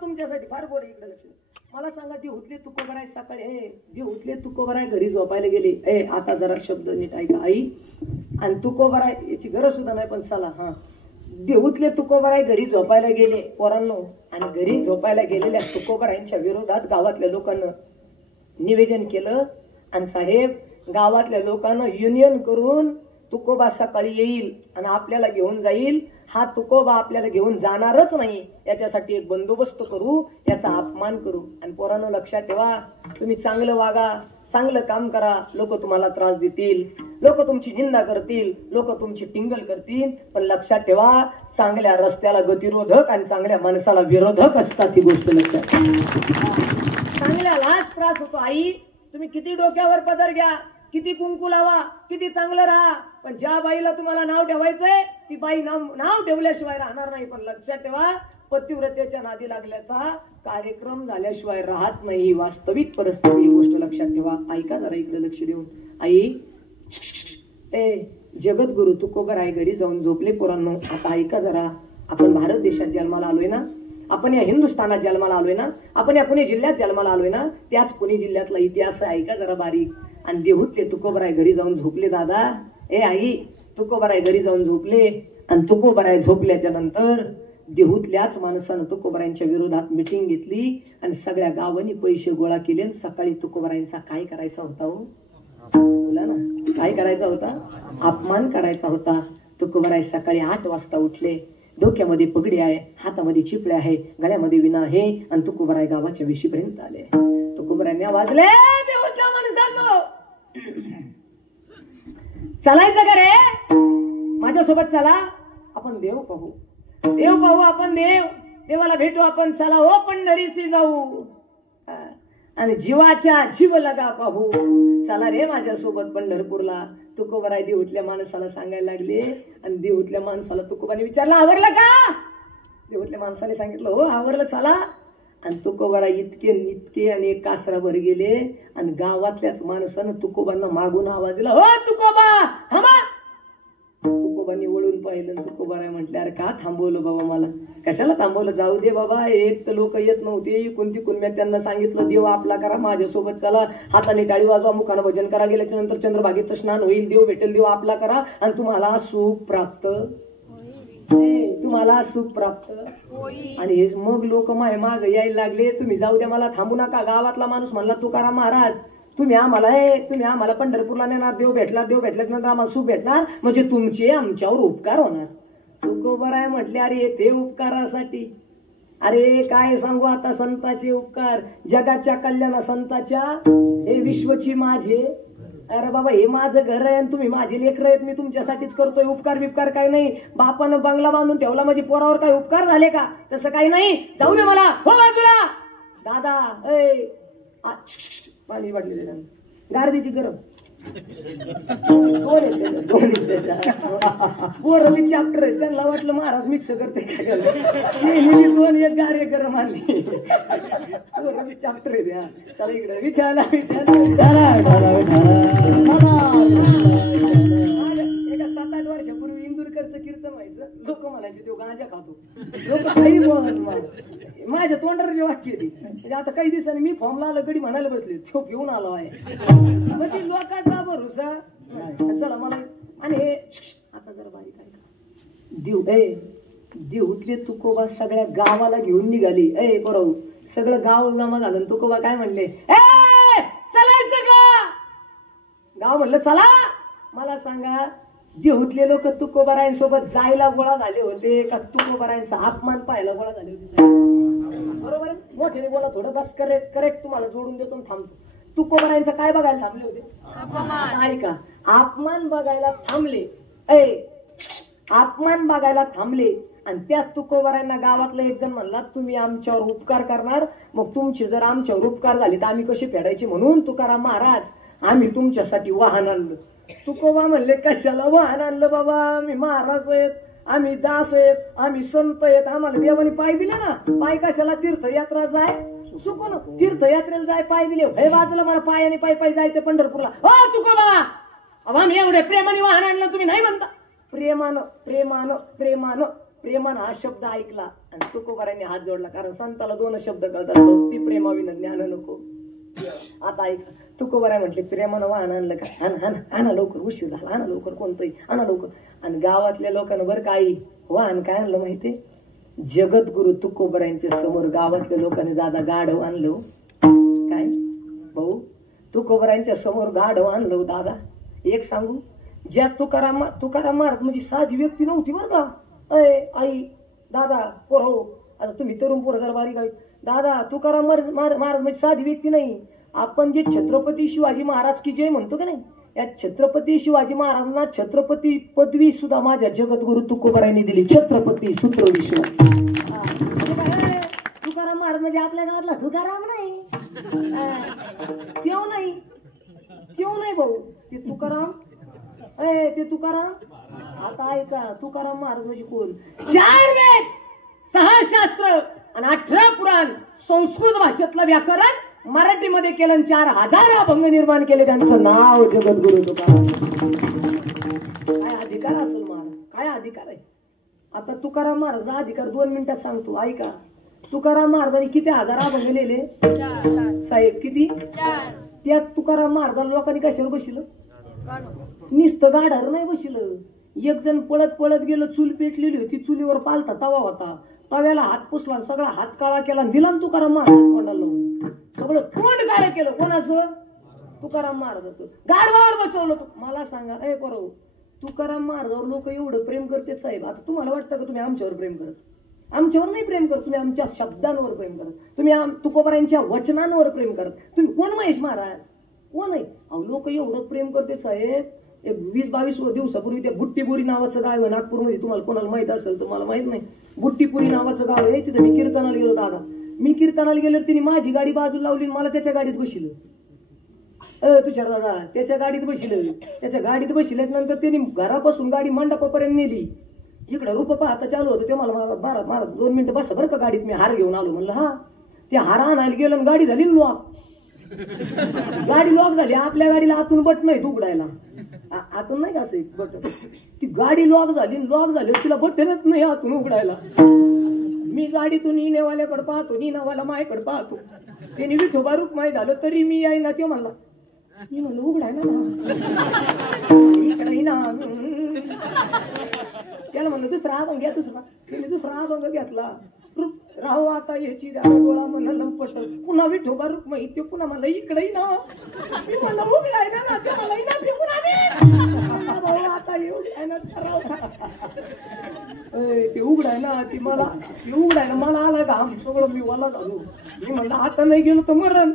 तुमच्यासाठी फार गोड. इकडे लक्ष. मला सांगा, देहूतले तुकोबराय सकाळी देहूतले तुकोबराय घरी झोपायला गेली. आता जरा शब्द नीट ऐका आई. आणि तुकोबराय याची गरज सुद्धा नाही, पण चला. देहूतले तुकोबराय घरी झोपायला गेले पोरांनो. आणि घरी झोपायला गेलेल्या तुकोबरायांच्या विरोधात गावातल्या लोकांना निवेदन केलं. आणि साहेब गावातल्या लोकांना युनियन करून तुकोबा सकाळी येईल आणि आपल्याला घेऊन जाईल. हा तुकोबा आपल्याला घेऊन जाणारच नाही, याच्यासाठी एक बंदोबस्त करू, याचा अपमान करू. आणि पोरांनो लक्षात ठेवा, तुम्ही चांगलं वागा, चांगलं काम करा, लोक तुम्हाला त्रास देतील, लोक तुमची निंदा करतील, लोक तुमची टिंगल करतील, पण लक्षात ठेवा चांगल्या रस्त्याला गतिरोधक आणि चांगल्या माणसाला विरोधक असतात. ही गोष्ट लक्षात ठेवा. चांगल्यालाच त्रास होतो. आई तुम्ही किती डोक्यावर पदर घ्या, किती कुंकू लावा, किती चांगलं राहा, पण ज्या बाईला तुम्हाला नाव ठेवायचंय ती बाई नाव ठेवल्याशिवाय राहणार नाही. पण लक्षात ठेवा पतिव्रतेच्या नादी लागल्याचा कार्यक्रम झाल्याशिवाय राहत नाही. वास्तविक परिस्थिती ही गोष्ट लक्षात ठेवा. ऐका जरा इकडे लक्ष देऊन. आई जगद्गुरु तुकोबराय घरी जाऊन झोपले पोरांनो. आता ऐका जरा. आपण भारत देशात जन्माला आलोय ना, आपण या हिंदुस्थानात जन्माला आलोय ना, आपण या पुणे जिल्ह्यात जन्माला आलोय ना, त्याच पुणे जिल्ह्यातला इतिहास ऐका जरा बारीक. आणि देहूतले तुकोबराय घरी जाऊन झोपले. दादा आई तुकोबराय घरी जाऊन झोपले आणि तुकोबराय झोपल्याच्या नंतर देहूतल्याच माणसानं तुकोबरायांच्या विरोधात मिटिंग घेतली आणि सगळ्या गावांनी पैसे गोळा केले. सकाळी तुकोबरायांचा काय करायचा होता हो? बोला ना, काय करायचा होता? अपमान करायचा होता. तुकोबराय सकाळी 8 वाजता उठले. डोक्यामध्ये पगडी आहे, हातामध्ये चिपळे आहे, गळ्यामध्ये विणा आहे आणि तुकोबराय गावाच्या वेशीपर्यंत आले. तुकोबरायांनी वाजले, देहूतल्या माणसांनो चालायचं का रे? माझ्यासोबत चला, आपण देव पाहू, देव पाहू, आपण देवाला भेटू, आपण चला हो पंढरीशी जाऊ आणि जीवाच्या जीव लगा पाहू. चला रे माझ्यासोबत पंढरपूरला. तुकोबराय देहूतल्या माणसाला सांगायला लागले आणि देहूतल्या माणसाला तुकोबाने विचारलं आवरलं का? देहूतल्या माणसाने सांगितलं हो आवरलं, चला. आणि तुकोबराय इतके आणि एक कासराभर गेले आणि गावातल्याच माणसानं तुकोबांना मागून आवाज दिला, हो तुकोबा थांबा. तुकोबांनी वळून पाहिलं. तुकोबराय म्हटले, अरे का थांबवलं बाबा मला? कशाला थांबवलं? जाऊ दे बाबा. एक तर लोक येत नव्हते, कोणती कुणम्यात त्यांना सांगितलं देव आपला करा, माझ्यासोबत चला, हाताने टाळी वाजवा, मुखानं भजन करा, गेल्याच्या नंतर चंद्रभागेचं स्नान होईल, देव भेटेल, देव आपला करा आणि तुम्हाला सुख प्राप्त, तुम्हाला सुख प्राप्त. आणि मग लोक माय माग यायला लागले, तुम्ही जाऊ द्या मला, थांबू नका. गावातला माणूस म्हणला, तुकाराम महाराज तुम्ही आम्हाला पंढरपूरला नेणार, देव भेटल्याच्या नंतर आम्हाला सुख भेटणार, म्हणजे तुमचे आमच्यावर उपकार होणार. तुकोबराय म्हटले, अरे ते उपकारासाठी? अरे काय सांगू आता संतांचे उपकार, जगाच्या कल्याणा संतांच्या, हे विश्वची माझे, अरे बाबा हे माझं घर आहे आणि तुम्ही माझे लेकर आहेत, मी तुमच्यासाठीच करतोय. उपकार बिपकार काही नाही. बापानं बंगला बांधून ठेवला म्हणजे पोरावर काही उपकार झाले का? तसं काही नाही. जाऊ दे मला, हो बाजूला. दादा पाणी वाटले गारदीची गरम दोन पोरं मी चॅप्टर आहे, त्यांना वाटलं महाराज मिक्स करते काय, दोन एक गारे गरम आली. पोरं मी चॅप्टर आहे द्या. चला इकडे विचारा एका 7-8 वर्षापूर्वी इंदूरकरचं कीर्तन व्हायचं. लोक म्हणायचे तो गांजा खातो, लोक काही बोल माझ्या तोंडावर जे वाक्य ती. म्हणजे आता काही दिवसांनी मी फॉर्मला आलं गडी म्हणायला बसले, तो घेऊन आलो आहे. म्हणजे लोकांचा भरोसा. चला मला आणि हे आता जरा बारीक आहे. देहूतले तुकोबा सगळ्या गावाला घेऊन निघाली. बरोबर सगळं गाव जमा झालं. तुकोबा काय म्हणले, चलायचं का? गाव म्हणलं चला. मला सांगा देहूतले लोक तुकोबरायांसोबत जायला गोळा झाले होते का तुकोबरायांचा अपमान पाहायला गोळा झाले होते? बरोबर आहे, मोठ्याने बोला, थोडं बस करेक्ट तुम्हाला जोडून देतो थांबतो. तुकोबरायांचं काय बघायला थांबले होते? ऐका, अपमान बघायला थांबले. अपमान बघायला थांबले आणि त्याच तुकोबरायांना गावातला एक जण म्हणला, तुम्ही आमच्यावर उपकार करणार, मग तुमचे जर आमच्यावर उपकार झाले तर आम्ही कसे फेडायचे, म्हणून तुकाराम महाराज आम्ही तुमच्यासाठी वाहन आणलं. तुकोबा म्हणले, कशाला वाहन आणलं बाबा? आम्ही महाराज आहेत, आम्ही दास आहेत, आम्ही संत आहेत, आम्हाला देवाने पाय दिले ना. पाय कशाला? तीर्थयात्रा जाय चुकून तीर्थयात्रेला जाय पाय दिले. हे बाजूला मला पायाने पाय जायचं पंढरपूरला. हो तुकोबा, आम्ही एवढे प्रेमाने वाहन आणलं, तुम्ही नाही म्हणता? प्रेमानं प्रेमानं प्रेमानं प्रेमानं हा शब्द ऐकला आणि तुकोबारांनी हात जोडला. कारण संताला 2 शब्द कळतात, भक्ती प्रेमाविन ज्ञान नको. आता ऐक, तुकोबराय म्हटले, प्रेमानं वाहन आणलं का? आणा लवकर, उशीर झाला, आणा लवकर, कोणतंही आणा लवकर. आणि गावातल्या लोकांना बरं काही वाहन काय आणलं माहितीये? जगद्गुरु तुकोबरायांच्या समोर गावातल्या लोकांनी दादा गाढव आणलं. काय भाऊ, तुकोबरायांच्या समोर गाढव आणलं दादा. एक सांगू, ज्या तुकाराम महाराज म्हणजे साधी व्यक्ती नव्हती बरं का. आई दादा पोरं, आता तुम्ही तरुण पोरं जरा बारीक आहे. दादा तुकाराम महाराज म्हणजे साधी व्यक्ती नाही. आपण जे छत्रपती शिवाजी महाराज की जय म्हणतो का नाही, या छत्रपती शिवाजी महाराजांना छत्रपती पदवी सुद्धा माझ्या जगद्गुरु तुकोबारायांनी दिली. छत्रपती सूत्र विश्व. तुकाराम महाराज म्हणजे आपल्या गावातला तुकाराम नाही, तेव नाही भाऊ, ते तुकाराम. ते तुकाराम. आता ऐका, तुकाराम महाराज म्हणजे कोण? 4 वेद, 6 शास्त्र आणि 18 पुराण, संस्कृत भाषेतलं व्याकरण मराठीमध्ये केलं, 4000 अभंग निर्माण केले. त्यांचं नाव जगद्गुरु तुकाराम. काय अधिकार असेल महाराज, काय अधिकार आहे. आता तुकाराम महाराजचा अधिकार 2 मिनिटात सांगतो, ऐका. तुकाराम महाराजांनी किती हजार अभंग लिहिले साहेब? किती? त्यात तुकाराम महाराजांना लोकांनी कशावर बसलं? नुसतं गाडावर नाही बसलं. एक जण पळत पळत गेलं, चूल पेटलेली होती, चुलीवर पालता तवा होता, तव्याला हात पुसला, सगळा हात काळा केला, दिला तुकाराम महाराज तोंडाला लावून. सगळं तोंड काळं केलं. कोणाचं? तुकाराम महाराजाचं. गाडवावर बसवलं. मला सांगा बरोबर, तुकाराम महाराजावर लोक एवढं प्रेम करते साहेब. आता तुम्हाला वाटतं का तुम्ही आमच्यावर प्रेम करत? आमच्यावर नाही प्रेम करत, तुम्ही आमच्या शब्दांवर प्रेम करत, तुम्ही तुकोबारायांच्या वचनांवर प्रेम करत. तुम्ही कोण महेश महाराज? कोण आहे? अहो लोक एवढं प्रेम करते साहेब. एक 20-22 दिवसापूर्वी त्या बुट्टीपुरी नावाचं गाव आहे नागपूरमध्ये, तुम्हाला कोणाला माहित असेल तर मला माहित नाही. बुट्टीपुरी नावाचं गाव आहे, तिथे मी कीर्तनाला गेलो. दादा मी कीर्तनाला गेलो, तिने माझी गाडी बाजूला लावली, मला त्याच्या गाडीत बसलं. तुषार दादा त्याच्या गाडीत बसलं. त्याच्या गाडीत बसल्यानंतर त्यांनी घरापासून गाडी मंडपापर्यंत नेली. इकडे रूप पाहता चालू होतं. ते मला महाराज 2 मिनिटं बसा बरं का गाडीत, मी हार घेऊन आलो. म्हणलं हा. ते हार आणायला गेलो आणि गाडी झाली लॉक. गाडी लॉक झाली. आपल्या गाडीला आतून बट नाही उघडायला, आतून नाही का असं बटन. ती गाडी लॉक झाली तिला बटनच नाही आतून उघडायला. मी गाडीतून इनेवाल्याकडे पाहतो, इनावाला मायकडे पाहतो. त्यांनी विठोबा रुक्माई झालं तरी मी यायना. ते म्हणला, मी म्हणलं उघडाय ना इकडे ना. त्याला म्हणलं दुसरा अभंग घ्या. त्याने दुसरा अभंग घेतला. राहू आता याची डोळा म्हणा लंपट. पुन्हा विठोबा रुक्माई. ते पुन्हा मला इकडे ना. मी म्हणलं उघडाय ना. ते मला इना ते पुन्हा आता उघडाय ना. ते उघडाय ना. ती मला ते उघडाय ना. मला आला का आम सगळं मी वाला झालो. मी म्हणलं आता नाही गेलो तर मरण.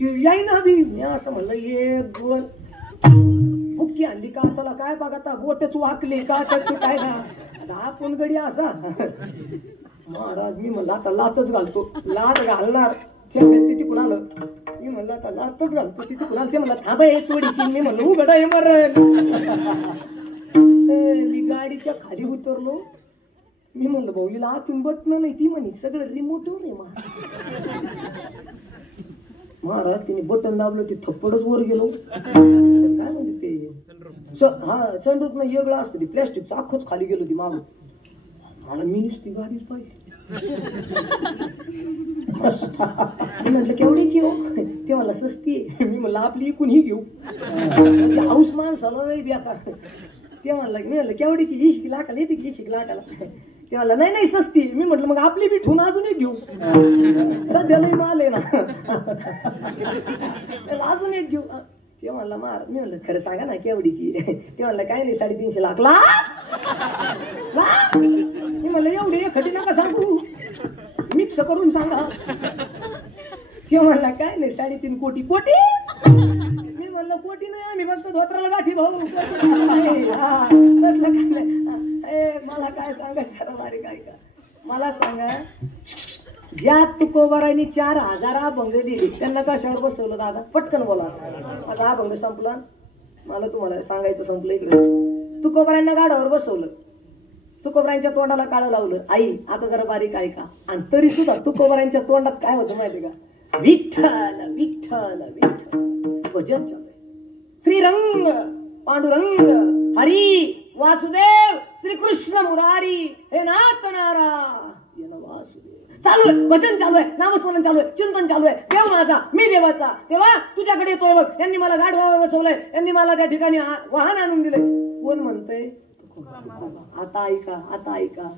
याय ना बी. मी असं म्हणलं 1 2 बुक्की आणली का चला काय बघा बोटच वाकले का त्याची काय ना. आपण गडी असा महाराज. मी म्हणलं आता लातच घालतो. लात घालणार तिकडून आलं. मी म्हणलं आता लातच घालतो. तिकडून आलं. ते म्हणलं थांबा आहे थोडीशी. मी म्हणलं उघड आहे मरण. मी गाडीच्या खाली उतरलो. मी म्हणलं भाऊ हिला आतून बटणं नाही. ती म्हणे सगळं रिमोटवर आहे महाराज. तिने बटन दाबलं, ते थप्पडच वर गेलो. काय म्हणते ते सनरूफ नाही वेगळं असतं, ती प्लॅस्टिकचं अख्खच खाली गेलो. ती मागून मला मी नुसती गाडीच पाहिजे. मी म्हटलं केवढीची हो? ते मला सस्ती आहे. मी म्हणलं आपली कुणी घेऊ. हाऊस माणसाला बेकार. ते म्हणलं मी म्हणलं केवढीची 20 लाखाला येते. 20 लाखाला. ते म्हणलं नाही सस्ती. मी म्हटलं मग आपली बी ठेवून अजून एक घेऊ. सध्याला माल आहे ना. अजून एक घेऊ. ते म्हणला महाराज. मी म्हणलं खरं सांगा ना केवढीची? ते म्हणलं काय नाही 350 लाख. मी म्हणलं एवढी एखादी नका सांगू, मिक्स करून सांगा. ते म्हणला काय नाही 3.5 कोटी. मी म्हणलं कोटी नाही, आम्ही फक्त धोत्राला गाठी भाऊ. मला काय सांगा खरं बारीक काय का. मला सांगा ज्या तुकोबारांनी 4000 अभंग दिली त्यांना कशावर बसवलं दादा? पटकन बोला. माझा अभंग संपला, मला तुम्हाला सांगायचं संपलं. इकडे तुकोबारांना गाडावर बसवलं, तुकोबारांच्या तोंडाला काळं लावलं. आई आता जरा बारीक ऐका. आणि तरी सुद्धा तुकोबारांच्या तोंडात काय होतं माहिती का? विठ्ठल विठ्ठल विठ्ठल भजन चालू. श्रीरंग पांडुरंग हरी वासुदेव श्रीकृष्ण मुरारी हे नाथ नारायण वासुदेव. चालू आहे भजन, चालू आहे नामस्मरण, चालू आहे चिंतन, चालू आहे. देव माझा मी देवाचा. तेव्हा तुझ्याकडे येतोय बघ. त्यांनी मला गाडवावर बसवलंय, त्यांनी मला त्या ठिकाणी वाहन आणून दिलंय. कोण म्हणतंय? आता ऐका, आता ऐका.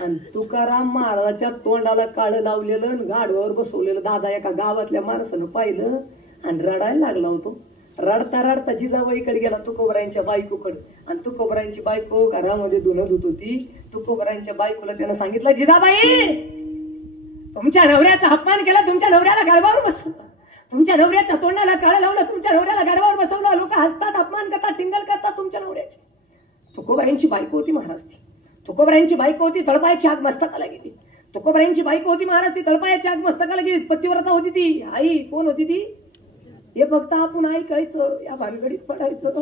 आणि तुकाराम महाराजाच्या तोंडाला काळं लावलेलं आणि गाडवावर बसवलेलं दादा एका गावातल्या माणसानं पाहिलं आणि रडायला लागला होतो. रडता रडता जिजाबाईकडे गेला तुकोबारायांच्या बायकोकडे. आणि तुकोबारायांची बायको घरामध्ये धुणं धुत होती. तुकोबारायांच्या बायकोला त्यानं सांगितलं, जिजाबाई तुमच्या नवऱ्याचा अपमान केला, तुमच्या नवऱ्याला गाडवावर बसवलं. तुमच्या नवऱ्याच्या तोंडाला काळं लावलं, तुमच्या नवऱ्याला गाडवावर बसवलं, लोक हसतात, अपमान करतात, टिंगल करतात तुमच्या नवऱ्याची. तुकोबारायांची बायको होती महाराज ती. तुकोबारायांची बायको होती, तळपायाची आग मस्तकाला गेली. तुकोबारायांची बायको होती महाराज ती, तळपायाची आग मस्तकाला गेली. पतिव्रता होती ती. आई कोण होती ती? हे फक्त आपण ऐकायचं, या भानगडीत पडायचं.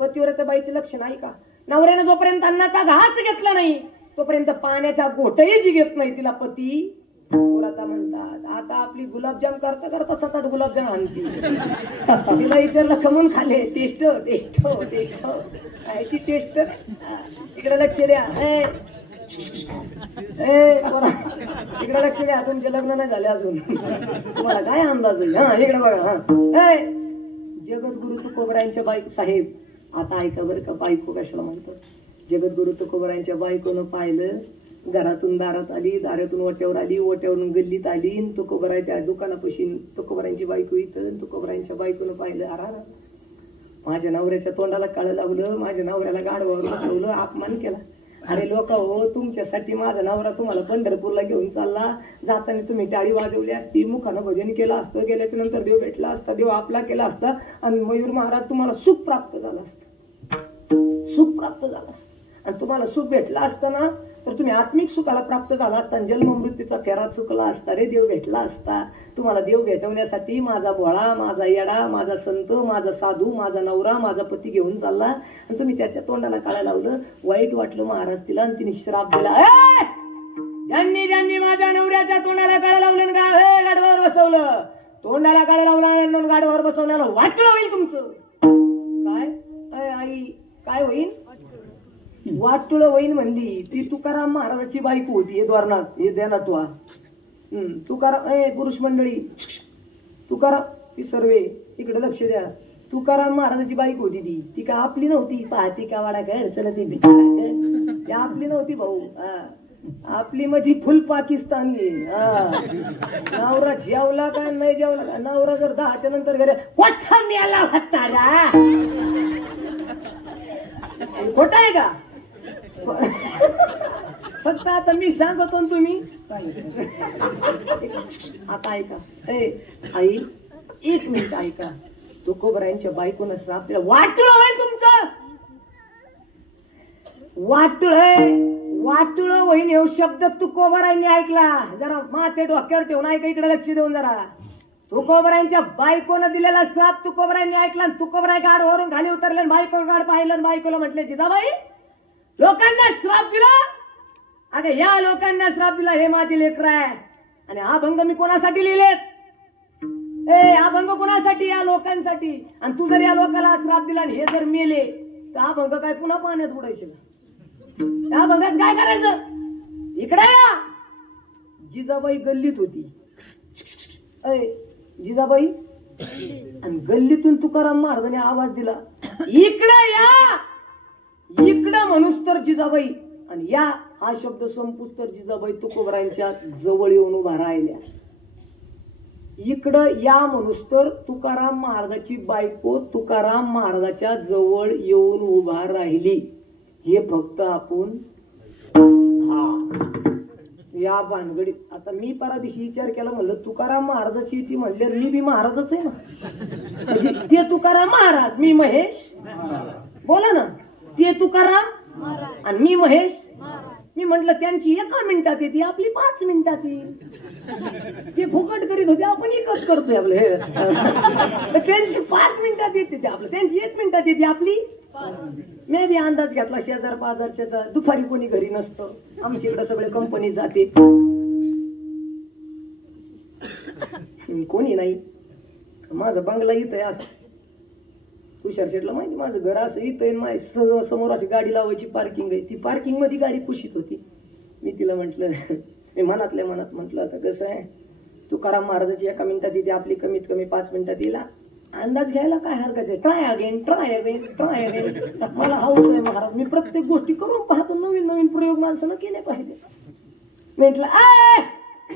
पतिव्रता बाईचे लक्षण आहे का? नवऱ्याने जोपर्यंत अन्नाचा घास घेतला नाही तोपर्यंत पाण्याचा घोटही जी घेत नाही तिला पती व्रता म्हणतात. आता आपली गुलाबजाम करता करता 7-8 गुलाबजाम आणती. तिला विचारलं खमून खाल्ले, टेस्ट टेस्ट टेस्ट ती टेस्ट. इकडे लक्ष द्या, इकडे लक्ष द्या. तुमचे लग्न नाही झाले अजून, तुम्हाला काय अंदाज आहे? हा इकडे बघा. हा जगद्गुरु तुकोबरायांच्या बायको साहेब, आता ऐका बरं का, बायको कशाला म्हणतात. जगद्गुरु तुकोबरायांच्या बायकोनं पाहिलं, घरातून दारात आली, दारातून ओट्यावर आली, ओट्यावरून गल्लीत आली, तुकोबराच्या दुकानापाशी तुकोबरायांची बायको इथं. तुकोबरायांच्या बायकोनं पाहिलं, अरा माझ्या नवऱ्याच्या तोंडाला काळं लावलं, माझ्या नवऱ्याला गाडवावर बसवलं, अपमान केला. अरे लोक हो, तुमच्यासाठी माझा नवरा तुम्हाला पंढरपूरला घेऊन चालला, जाताना तुम्ही टाळी वाजवली असती, मुखानं भजन केलं असतं, गेल्याच्या नंतर देव भेटला असता, देव आपला केला असता आणि मयूर महाराज तुम्हाला सुख प्राप्त झालं असतं. सुख प्राप्त झालं असतं आणि तुम्हाला सुख भेटलं असतं ना तर तुम्ही आत्मिक सुखाला प्राप्त झाला असता, जन्म मृत्यूचा फेरा चुकला असता रे, देव भेटला असता. तुम्हाला देव भेटवण्यासाठी माझा भोळा, माझा येडा, माझा संत, माझा साधू, माझा नवरा, माझा पती घेऊन चालला आणि तुम्ही त्याच्या तोंडाला काळा लावलं. वाईट वाटलं महाराज तिला आणि तिने श्राप दिला. ज्यांनी ज्यांनी माझ्या नवऱ्याच्या तोंडाला काळा लावलं, गाडवावर बसवलं, तोंडाला काळा लावला, गाडवावर बसवण्याला वाटलं होईल तुमचं काय? आई काय होईल? वाटुळं होईन म्हणली. ती तुकाराम महाराजाची बायको होती. हे द्वारनाथ, हे द्या तू. तुकाराम पुरुष मंडळी, तुकाराम ती सर्वे इकडे लक्ष द्या. तुकाराम महाराजाची बायको होती ती. ती का आपली नव्हती. पाहती का वाडा काय चला ती आपली नव्हती भाऊ. आपली माझी फुल पाकिस्तानी. नवरा जेवला काय नाही जेवला का, नवरा जर 10च्या नंतर घरी कोठा मेला होता खोटा आहे का? फक्त आता मी सांगतो तुम्ही आता ऐका. आई 1 मिनिट ऐका. तुकोबरायांच्या बायकोनं श्राप दिला. वाटुळ होईल तुमचं, वाटुळ होईन हे शब्द तुकोबरायांनी ऐकला. जरा माथे डोक्यावर ठेवून ऐका, इकडे लक्ष देऊन जरा. तुकोबरायांच्या बायकोनं दिलेला श्राप तुकोबरायांनी ऐकला. तुकोबराय गाडवरून खाली उतरले, बायको गाड पाहिलं, बायकोला म्हटले जिजाबाई लोकांना श्राप दिला. अगं या लोकांना श्राप दिला, हे माझे लेकर आहे. आणि हा भंग मी कोणासाठी लिहिलेत? हा भंग कोणासाठी? या लोकांसाठी. आणि तू जर या लोकांना श्राप दिला आणि हे जर मेले तर हा भंग काय पुन्हा पाण्यात बुडायचे? या भंगात काय करायचं? इकडे या. जिजाबाई गल्लीत होती. जिजाबाई आणि गल्लीतून तुकाराम महाराजांनी आवाज दिला, इकडे या. इकडं म्हणूस तर जिजाबाई आणि या हा शब्द संपूस तर जिजाबाई तुकोबरायांच्या जवळ येऊन उभा राहिल्या. इकडं या म्हणूस तर तुकाराम महाराजाची बायको तुकाराम महाराजाच्या जवळ येऊन उभा राहिली. हे फक्त आपण या भानगडीत. आता मी परादिशी विचार केला, म्हणलं तुकाराम महाराजाची ती म्हणले मी बी महाराजच आहे ना. ते तुकाराम महाराज, मी महेश. बोला ना, ते तुकाराम आणि मी महेश. मी म्हंटल त्यांची 1 मिनिटात येते, आपली 5 मिनिटात येईल. ते फुकट करीत होते, आपण एकच करतोय आपलं. त्यांची 5 मिनिटात येते ते आपलं, त्यांची 1 मिनिटात येते आपली. मी बी अंदाज घेतला शेजार पाजारच्या. दुपारी कोणी घरी नसतं, आमच्या इकडे सगळे कंपनी जाते, कोणी नाही. माझा बंगला इथं आहे असं. तुषार शेटला माहिती माझं घर असं इथं माझ्या समोर अशी गाडी लावायची पार्किंग आहे. ती पार्किंग मध्ये गाडी पुशीत होती. मी तिला म्हटलं, मी मनातल्या मनात म्हटलं आता कसं आहे, तुकाराम महाराजाची 1 मिनिटात येते, आपली कमीत कमी 5 मिनिटात येईल. अंदाज घ्यायला काय हरकत आहे? Try again, try again, try again. मला हाऊस आहे महाराज, मी प्रत्येक गोष्टी करून पाहतो. नवीन नवीन प्रयोग माणसानं केले पाहिजे. म्हटलं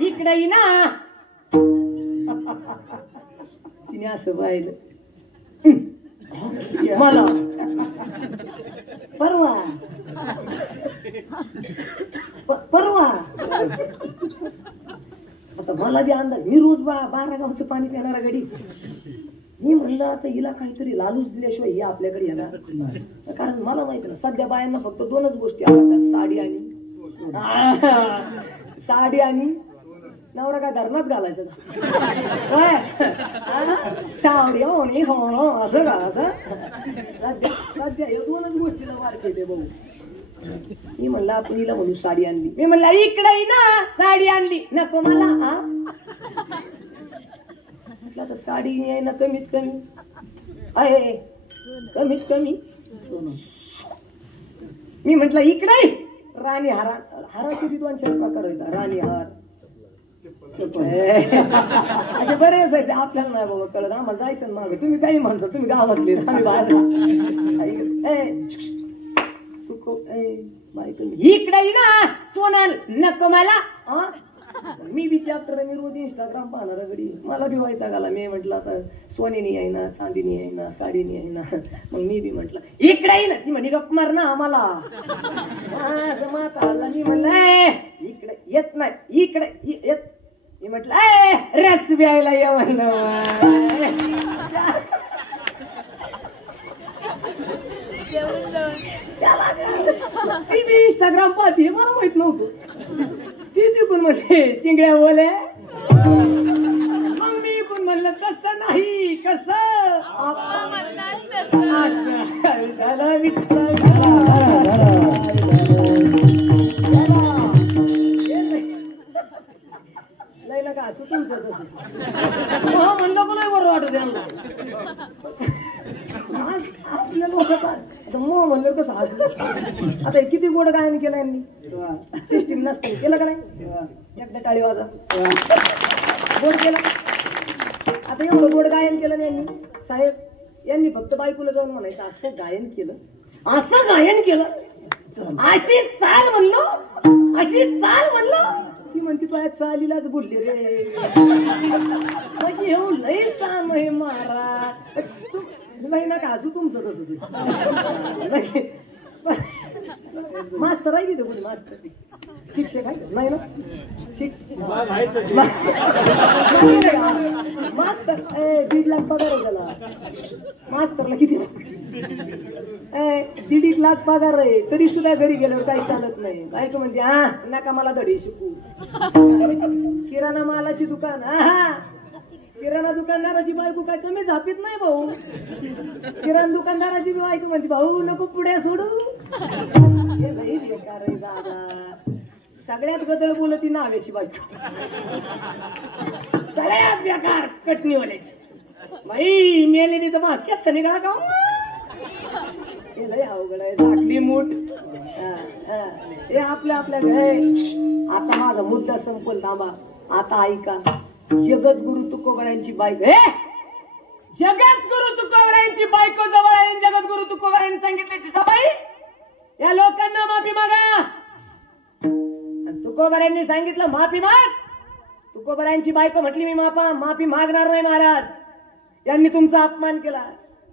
इकडे ये ना. तिने असं पाहिलं मला. परवा आता आता मला बी अंदाज, मी रोज 12 गावचं पाणी पिणारा गडी. मी म्हणलं आता हिला काहीतरी लालूच दिल्याशिवाय ही आपल्याकडे येणार, कारण मला माहिती ना सध्या बायांना फक्त 2च गोष्टी आवडतात, साडी आणि नवरा. काय धरणात घालायचं साडी असं का सध्या या 2च गोष्टीला वारते ते भाऊ. मी म्हणलं आपण हिला म्हणून साडी आणली. मी म्हणलं इकडे ना साडी आणली, नको मला. म्हटलं तर साडी आहे ना कमीत कमी आहे, कमीत कमी. मी म्हटलं इकडे राणी हाराचे 2-4 प्रकार आहेत. राणी हार असे बरेच आहेत, आपल्याला नाही बाबा कळत. आम्हाला जायचं मागे, तुम्ही काही म्हणता, तुम्ही गावातले आम्ही बाहेर. इकडे ना सोनाल नको मला. मी विचारतो, मी रोज इंस्टाग्राम पाहणार गडी, मला बी व्हायचा गाला. मी म्हटलं आता सोनीनी आहे ना, चांदीनी आहे ना, साडीनी आहे ना. मग मी बी म्हटलं इकडे ना. ती म्हणे गप्प मार ना आम्हाला. माता आला. मी म्हणलं इकडे येत नाही, इकडे येत. मी म्हटलं रस प्यायला ये म्हणलं. ती मी इंस्टाग्राम पाहते, मला माहित नव्हतं. ती पण म्हणले चिंगड्या बोले. मग मी पण म्हणलं कसं नाही, कसं नाही ना का असं तुमचं म्हणलं पण नाही बरं वाटत आपल्याला. आता मग म्हणलं कसं आता किती गोड गायन केलं यांनी, सिस्टीम नसते केलं का नाही. एकदा टाळी वाजा गोड केलं. आता एवढं गोड गायन केलं यांनी. साहेब यांनी फक्त बायकोला जाऊन म्हणायचं असं गायन केलं, असं गायन केलं, अशी चाल म्हणलो, अशी चाल म्हणलो. ती म्हणते तू चालीलाच बोलली रे. म्हणजे एवढं लई चाल हे महाराज. नाही ना का असू तुमचं तसं. मास्तर आहे की कोणी मास्तर, शिक्षक आहे नाही ना. मास्तर 1.5 लाख पगार आहे त्याला. मास्तरला किती 1.5 लाख पगार आहे, तरी सुद्धा घरी गेल्यावर काही चालत नाही. बायको म्हणते नका मला धडे शिकू. किराणा मालाची दुकान, किराणा दुकानदाराची बायको काय कमी झापीत नाही भाऊ. किराणा दुकानदाराची बायको म्हणते भाऊ नको पुढे सोडू. हे लई बेकार आहे दादा. सगळ्यात बदल बोलती नाव्याची बायको, सगळ्यात बेकार कटणीवाले. बाई मेले तिथं मग केस निघाला का. हे लई अवघड आहे. झाकली मूठ हे आपल्या आपल्या. आता माझा मुद्दा संपल, थांबा आता ऐका. जगद्गुरु तुकोबरायांची बायको, जगद्गुरु तुकोबरायांची बायको जवळ आहे. जगद्गुरु तुकोबरायांनी सांगितले जिजाबाई या लोकांना माफी मागा. तुकोबरायांनी सांगितलं माफी माग. तुकोबरायांची बायको म्हटली मी माफी मागणार नाही महाराज, यांनी तुमचा अपमान केला.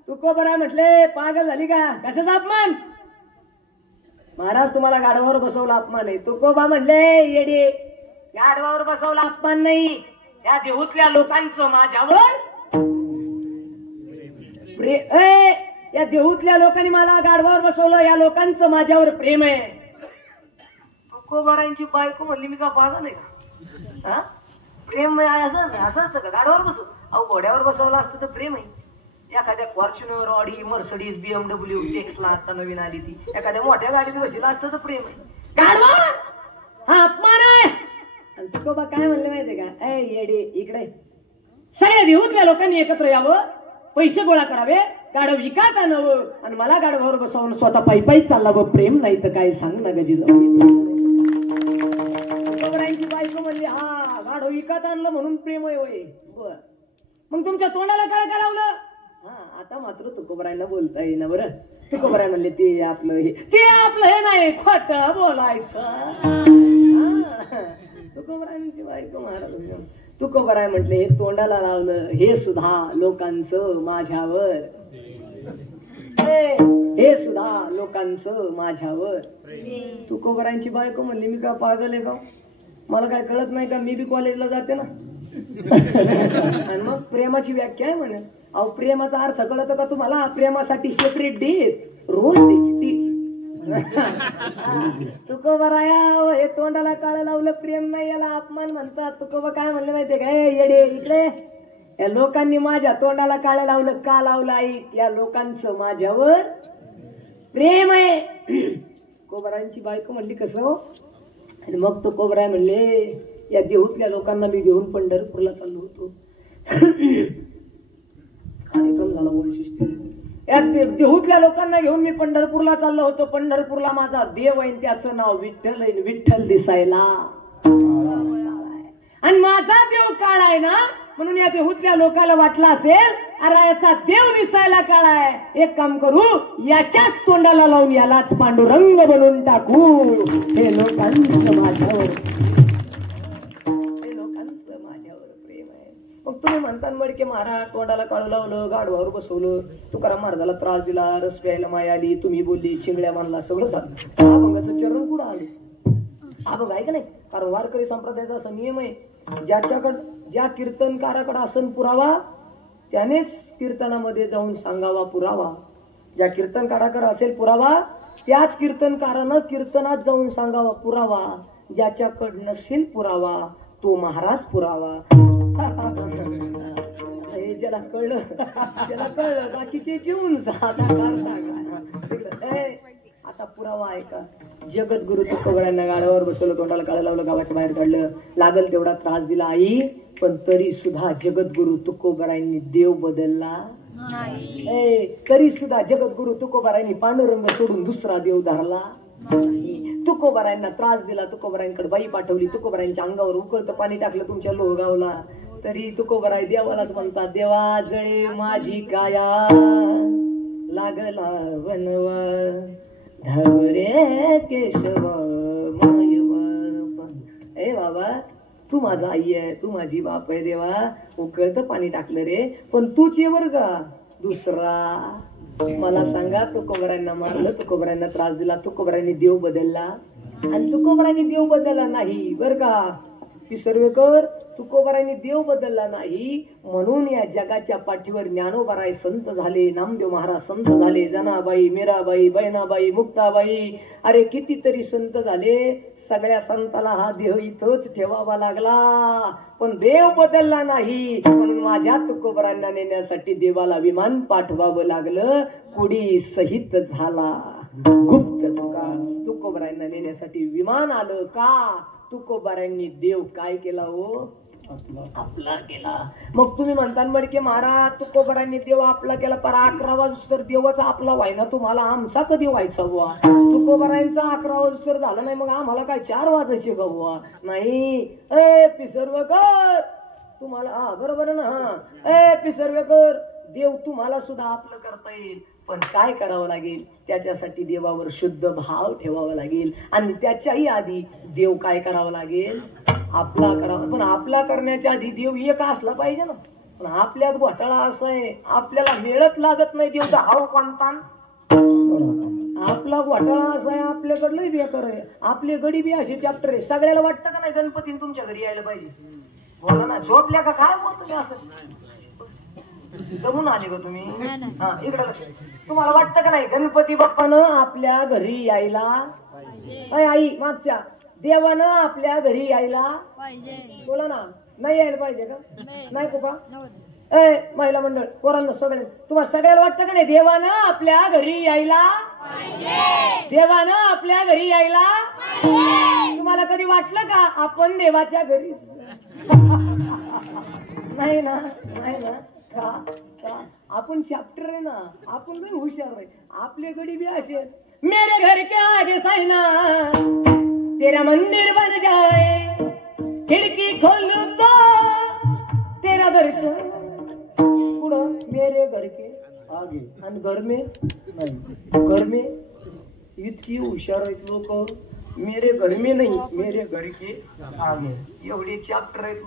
तुकोबराय म्हटले पागल झाली का, कशाचा अपमान महाराज, तुम्हाला गाढवावर बसवला अपमान आहे. तुकोबा म्हणले येडे, गाढवावर बसवला अपमान नाही, या देहूतल्या लोकांचं माझ्यावर या देहूतल्या लोकांनी मला गाढवावर बसवलं, या लोकांचं माझ्यावर प्रेम आहे. तुकोबरायांची बायको म्हणली मी का पागल आहे का, प्रेम असं असतं का गाढवावर बसव. अहो घोड्यावर बसवलं असतं तर प्रेम आहे. एखाद्या Fortuner, Audi, Mercedes, BMW, Taxila आता नवीन आली ती, एखाद्या मोठ्या गाडीत बसला असतं तर प्रेम आहे. गाढवा हा अपमान आहे. आणि तुकोबा काय म्हणले माहितीये का, येडे इकडे सगळ्या देहूतल्या लोकांनी एकत्र यावं, पैसे गोळा करावे, गाढव विकात आणावं आणि मला गाढवावर बसवून स्वतः पायी चाललावं. प्रेम नाही तर काय सांग ना गजी. तुकोबरायांची बायको म्हणली हा गाढव विकात आणलं म्हणून प्रेम आहे होय. बर मग तुमच्या तोंडाला काय लावलं. आता मात्र तुकोबरायांना बोलता येईना. बरं तुकोबराय म्हणले ते आपलं हे नाही खोट बोलायचं. तुकोबरायांची बायको महाराज तुकोबराय म्हटले हे तोंडाला लावलं, हे सुद्धा लोकांचं माझ्यावर, हे सुद्धा लोकांचं माझ्यावर. तुकोबरायांची बायको म्हणली मी का पागल आहे का, मला काय कळत नाही का, मी बी कॉलेजला जाते ना. आणि मग प्रेमाची व्याख्या आहे म्हणे. अहो प्रेमाचा अर्थ कळत का तुम्हाला? प्रेमासाठी सेपरेट डिश रोज तुकोबराया हे तोंडाला काळं लावलं प्रेम नाही, याला अपमान म्हणतात. तुकोबा काय म्हणले माहितीये का, येडे इकडे या लोकांनी माझ्या तोंडाला काळं लावलं का लावलं आई? या लोकांचं माझ्यावर प्रेम आहे. कोबरांची बायको म्हणली कसं हो? आणि मग तो कोबराय म्हणले या देहूतल्या लोकांना मी घेऊन पंढरपूरला चाललो होतो. कार्यक्रम झाला वैशिष्ट्य. या देहूतल्या लोकांना घेऊन मी पंढरपूरला चाललो होतो. पंढरपूरला माझा देव आहे, त्याचं नाव विठ्ठल आहे. विठ्ठल दिसायला आणि माझा देव काळा आहे ना, म्हणून या देहूतल्या लोकांना वाटलं असेल अरे याचा देव दिसायला काळा आहे, एक काम करू याच्याच तोंडाला लावून यालाच पांडुरंग बनवून टाकू. हे लोकांचं माझ्यावर प्रेम आहे. मग तुम्ही म्हणता मडके महाराज तोंडाला काळं लावलं, गाढवावर बसवलं, तुकाराम महाराजाला त्रास दिला, रस प्यायला माय आली, तुम्ही बोलली, चिंगड्या मानला, सगळं झालं. अभंगाचं चरण कुठं आले? अभंग आहे का नाही? कारण वारकरी संप्रदायाचा असा नियम आहे, ज्या कीर्तनकाराकडे असन पुरावा त्यानेच कीर्तनामध्ये जाऊन सांगावा पुरावा. ज्या कीर्तनकाराकडे असेल पुरावा त्याच कीर्तनकारानं कीर्तनात जाऊन सांगावा पुरावा. ज्याच्याकडे नसेल पुरावा तो महाराज पुरावा. ज्याला कळलं बाकीचे जेवून आता पुरावा आहे का? जगद्गुरु तुकोबरायांना गाड्यावर बसवलं, तोंडाला काळं लावलं, गावाच्या बाहेर काढलं, लागल तेवढा त्रास दिला आई, पण तरी सुद्धा जगद्गुरु तुकोबरायांनी देव बदलला नाही. तरी सुद्धा जगद्गुरु तुकोबरायांनी पांडुरंग सोडून दुसरा देव धरला नाही. तुकोबरायांना त्रास दिला, तुकोबरायांकडे बाई पाठवली, तुकोबरायांच्या अंगावर उकळतं पाणी टाकलं तुमच्या लोहगावला, तरी तुकोबराय देवालाच म्हणतात, देवा जळे माझी काया लागला वनवा धवरे केशव मायवर. ए बाबा तू माझा आई आहे, तू माझी बाप आहे. देवा उकळतं पाणी टाकलं रे, पण तूच ये बर का दुसरा. मला सांगा तुकोबरायांना मारलं, तुकोबरायांना त्रास दिला, तुकोबरायांनी देव बदलला? आणि तुकोबरायांनी देव बदलला नाही बर का पिसर्वेकर, तुकोबरायांनी देव बदलला नाही. म्हणून या जगाच्या पाठीवर ज्ञानोबाराय संत झाले, नामदेव महाराज संत झाले, जनाबाई, मीराबाई, बहिणाबाई, मुक्ताबाई, अरे कितीतरी संत झाले. सगळ्या संताला हा देह इथंच ठेवावा लागला, पण देव बदलला नाही. म्हणून माझ्या तुकोबरायांना नेण्यासाठी देवाला विमान पाठवावं लागलं. कुडी सहित झाला गुप्त तुका. तुकोबरायांना नेण्यासाठी विमान आलं का? तुकोबरायांनी देव काय केला हो? आपला केला. मग तुम्ही म्हणता मडके महाराज तुकोबरायांनी देव आपला केला, पर 11 वाजता देवाचा आपला व्हायना, तुम्हाला आमचा कधी व्हायचा बुवा? तुकोबरायांचा 11 वाजता झाला नाही, मग आम्हाला काय 4 वाजायचे का बुवा? नाही. ए पिसर्वेकर तुम्हाला बरोबर ना? ए पिसर्वेकर देव तुम्हाला सुद्धा आपलं करता येईल, पण काय करावं लागेल? त्याच्यासाठी देवावर शुद्ध भाव ठेवावा लागेल. आणि त्याच्याही आधी देव काय करावं लागेल? आपला करावा. पण आपला करण्याच्या आधी देव एक असला पाहिजे ना. पण आपल्यात घोटाळा असा आहे, आपल्याला वेळच लागत नाही देवचा हाव कोणता. आपला घोटाळा असा आहे, आपल्याकडलंही बेकार आहे. आपले गडी बी असे चॅप्टर आहे. सगळ्याला वाटतं का नाही गणपतीने तुमच्या घरी यायला पाहिजे? बोला ना, झोपल्या का काय बोलतो तुम्ही असं? जमून आले का तुम्ही? हा इकडं तुम्हाला वाटतं का नाही गणपती बाप्पानं आपल्या घरी यायला आई? मागच्या देवानं आपल्या घरी यायला बोला ना, नाही यायला पाहिजे का? नाही कोपा ए महिला मंडळ पोरांना सगळे तुम्हाला सगळ्याला वाटतं का नाही देवानं आपल्या घरी यायला? देवानं आपल्या घरी यायला? तुम्हाला कधी वाटलं का आपण देवाच्या घरी? नाही ना, नाही ना. आपण चॅप्टर आहे ना, आपण लय हुशार आहे. आपले गडी बी असे, मेरे घर के आगे साइना तेरा मंदिर बन जाए, खिड़की खोल दो तेरा दर्शन. पुढं मेरे घर के आगे आणि घर में नाही, घर में इतकी हुशार आहेत लोक. मेरे घर में नाही, मेरे घर के आगे. एवढे चॅप्टर आहेत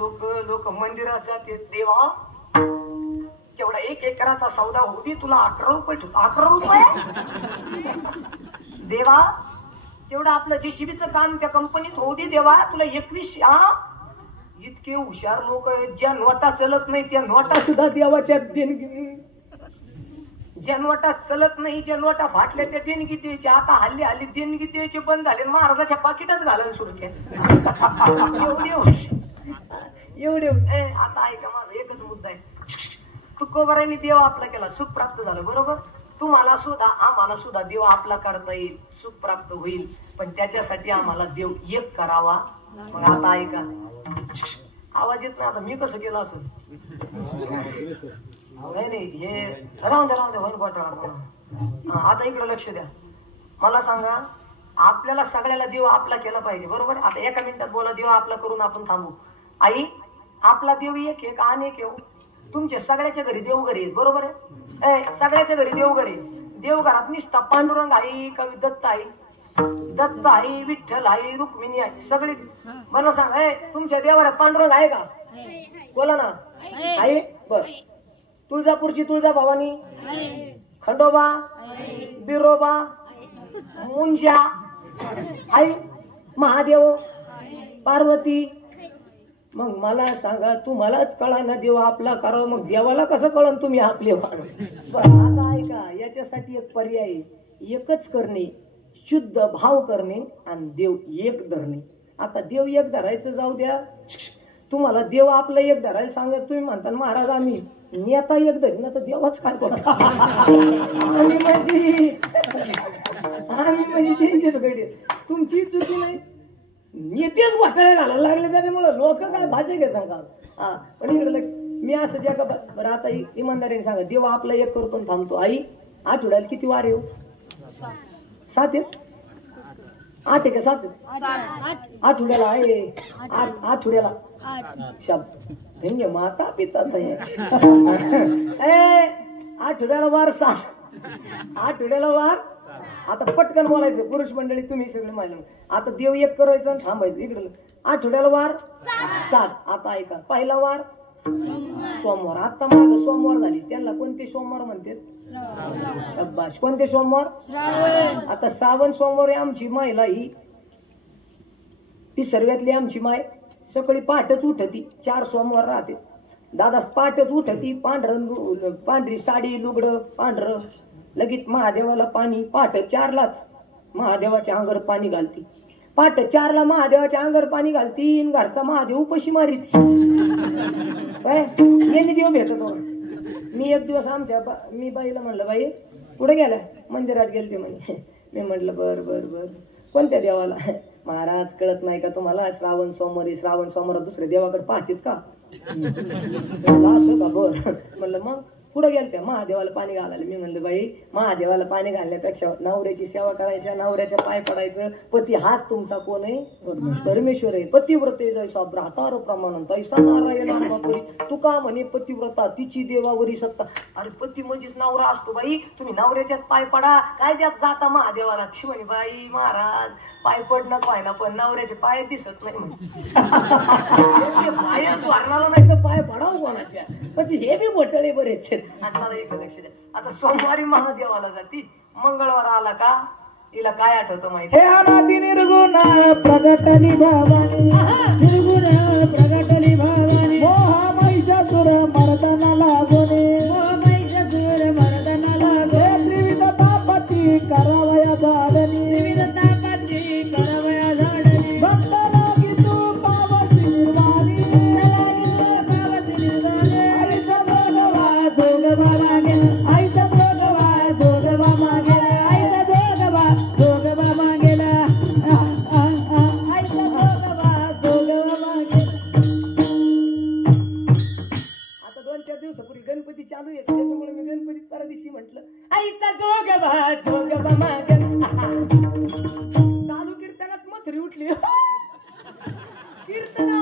लोक मंदिरात जाते. देवा तेवढा 1 एकराचा सौदा होती, तुला 11 रुपये 11 रुपये देवा तेवढं आपलं जेसीबीचं काम त्या कंपनीत होऊ दे देवा. तुला 21 इतके हुशार लोक आहेत, ज्या नोटा चलत नाही त्या नोटा सुद्धा देवाच्या देणगी, ज्या नोटा चलत नाही ज्या नोटा फाटल्या त्या देणगी द्यायची. आता हल्ली हल्ली देणगी द्यायचे बंद झाले, महाराजाच्या पाकिटात घालायला सुरू केलं. एवढे आता ऐका, माझा एकच मुद्दा आहे. तुकोबरांनी देव आपला केला, सुख प्राप्त झालं, बरोबर. तुम्हाला सुद्धा आम्हाला सुद्धा देव आपला करता येईल, सुख प्राप्त होईल, पण त्याच्यासाठी आम्हाला देव एक करावा. मग आता ऐका, आवाज येत नाही आता, मी कसं केलं असं नाही, हे राहून द्या होईल घोटाळा. आता इकडे लक्ष द्या. मला सांगा, आपल्याला सगळ्याला देव आपला केला पाहिजे, बरोबर. आता एका मिनिटात बोला, देव आपला करून आपण थांबू. आई, आपला देव एक आहे का अनेक येऊ? तुमच्या सगळ्याच्या घरी देवघरी आहेत, बरोबर आहे. सगळ्याच्या घरी देवघरी, देवघरात निसता पांडुरंग आई का दत्त आई, दत्त आई, विठ्ठल आई, रुक्मिणी आई, सगळी. मला सांग, तुमच्या देवाऱ्यात पांडुरंग आहे का? बोला ना. आहे. बर. तुळजापूरची तुळजा भवानी, खंडोबा, बिरोबा, मुंजा आई, महादेव, पार्वती. मग मला सांगा, तुम्हालाच कळा ना देव आपला करावं, मग देवाला कसं कळन तुम्ही आपले माणूस? आता ऐका, याच्यासाठी एक पर्याय, एकच करणे, शुद्ध भाव करणे आणि देव एक धरणे. आता देव एक धरायचं जाऊ द्या, तुम्हाला देव आपलं एक धरायला सांगत, तुम्ही म्हणता महाराज आम्ही नेता एक धरी ना, तर देवाच काय करतो? आम्ही म्हणजे त्यांचेच गडे, तुमची चुकी नाही. नेतेच घोटाळे घालायला लागले, त्याच्यामुळे लोक काय भाषा घेतात का? हा, पण इकडे मी असं ज्या का बरं. आता इमानदारीने सांगा, देव आपला एक करतो आणि थांबतो. आई, आठवड्याला किती वार येऊ? 7 आहेत. 8 आहे का 7? आठवड्याला आहे, आठवड्याला शब्द म्हणजे माता पिता आठवड्याला वार 7, आठवड्याला वार. आता पटकन बोलायचं, पुरुष मंडळी तुम्ही सगळे माहिती. आता देव एक करायचं आणि थांबायचं. इकडे आठवड्याला वार 7. आता ऐका, पहिला वार सोमवार. आता माग सोमवार झाली, त्यांना कोणते सोमवार म्हणतात? शब्बाश. कोणते सोमवार? आता श्रावण सोमवार आमची मायला ही सर्वातली आमची माय सकाळी पहाटच उठती. 4 सोमवार राहते दादा, पहाटच उठती, पांढरी साडी, लुगडं पांढरं, लगेच महादेवाला पाणी. पहाट 4लाच महादेवाच्या अंगावर पाणी घालती. पहाट 4ला महादेवाच्या अंगावर पाणी घालती, घरचा महादेव उपाशी मारीत. यांनी देव भेटतो. मी एक दिवस मी बाईला म्हणलं, बाई कुठे गेला? मंदिरात गेलते म्हणे. मी म्हटलं बर बर बर, कोणत्या देवाला? महाराज कळत नाही का तुम्हाला, श्रावण सोमवार दुसऱ्या देवाकडे पाहतेत का? असं का? बर. म्हणलं मग पुढे गेलत्या महादेवाला पाणी घालायला. मी म्हणलं, बाई महादेवाला पाणी घालण्यापेक्षा नवऱ्याची सेवा करायच्या, नवऱ्याच्या पाय पडायचं. पती हाच तुमचा कोण आहे? परमेश्वर आहे. पतिव्रते जैसा भ्रातार प्रमाण तैसा नारायण. तुका म्हणे पतिव्रता तिची देवावरी सत्ता. अरे पती म्हणजेच नवरा असतो बाई, तुम्ही नवऱ्याच्याच पाय पडा. काय द्यात जाता महादेवाला? म्हणे बाई महाराज पाय पडणं पाय ना, पण नवऱ्याचे पाय दिसत नाही म्हणे. पायच वारणाला नाही तर पाय पडाव कोणाच्या? पण हे बी घोटाळे बरेच. आता एक लक्ष द्या. आता सोमवारी महादेवाला जाती, मंगळवार आला का तिला काय आठवतं माहिती? हे अनादि निर्गुण प्रगटली भवानी, निर्गुण प्रगटली भवानी. मोह महिषासुर मर्दना लागोने, मोह महिषासुर मर्दना लागोने. त्रिविध तापती करावया झाडणी, त्रिविध तापती करावया झाडणी. भक्त लागी तू पावती निर्वाणी, पावती निर्वाणी. आईचा भोगवा भोगवा मागे, आईचा भोगवा भोगवा मागे, आईचा भोगवा भोगवा मागेला, आईचा भोगवा भोगवा मागे. आता 2-4 दिवसापूर्वी गणपती चालू आहे, त्याच्यामुळे मी गणपती परदिवशी म्हटलं आईचा जोगवा मागे. चालू कीर्तनात मथरी उठली. कीर्तना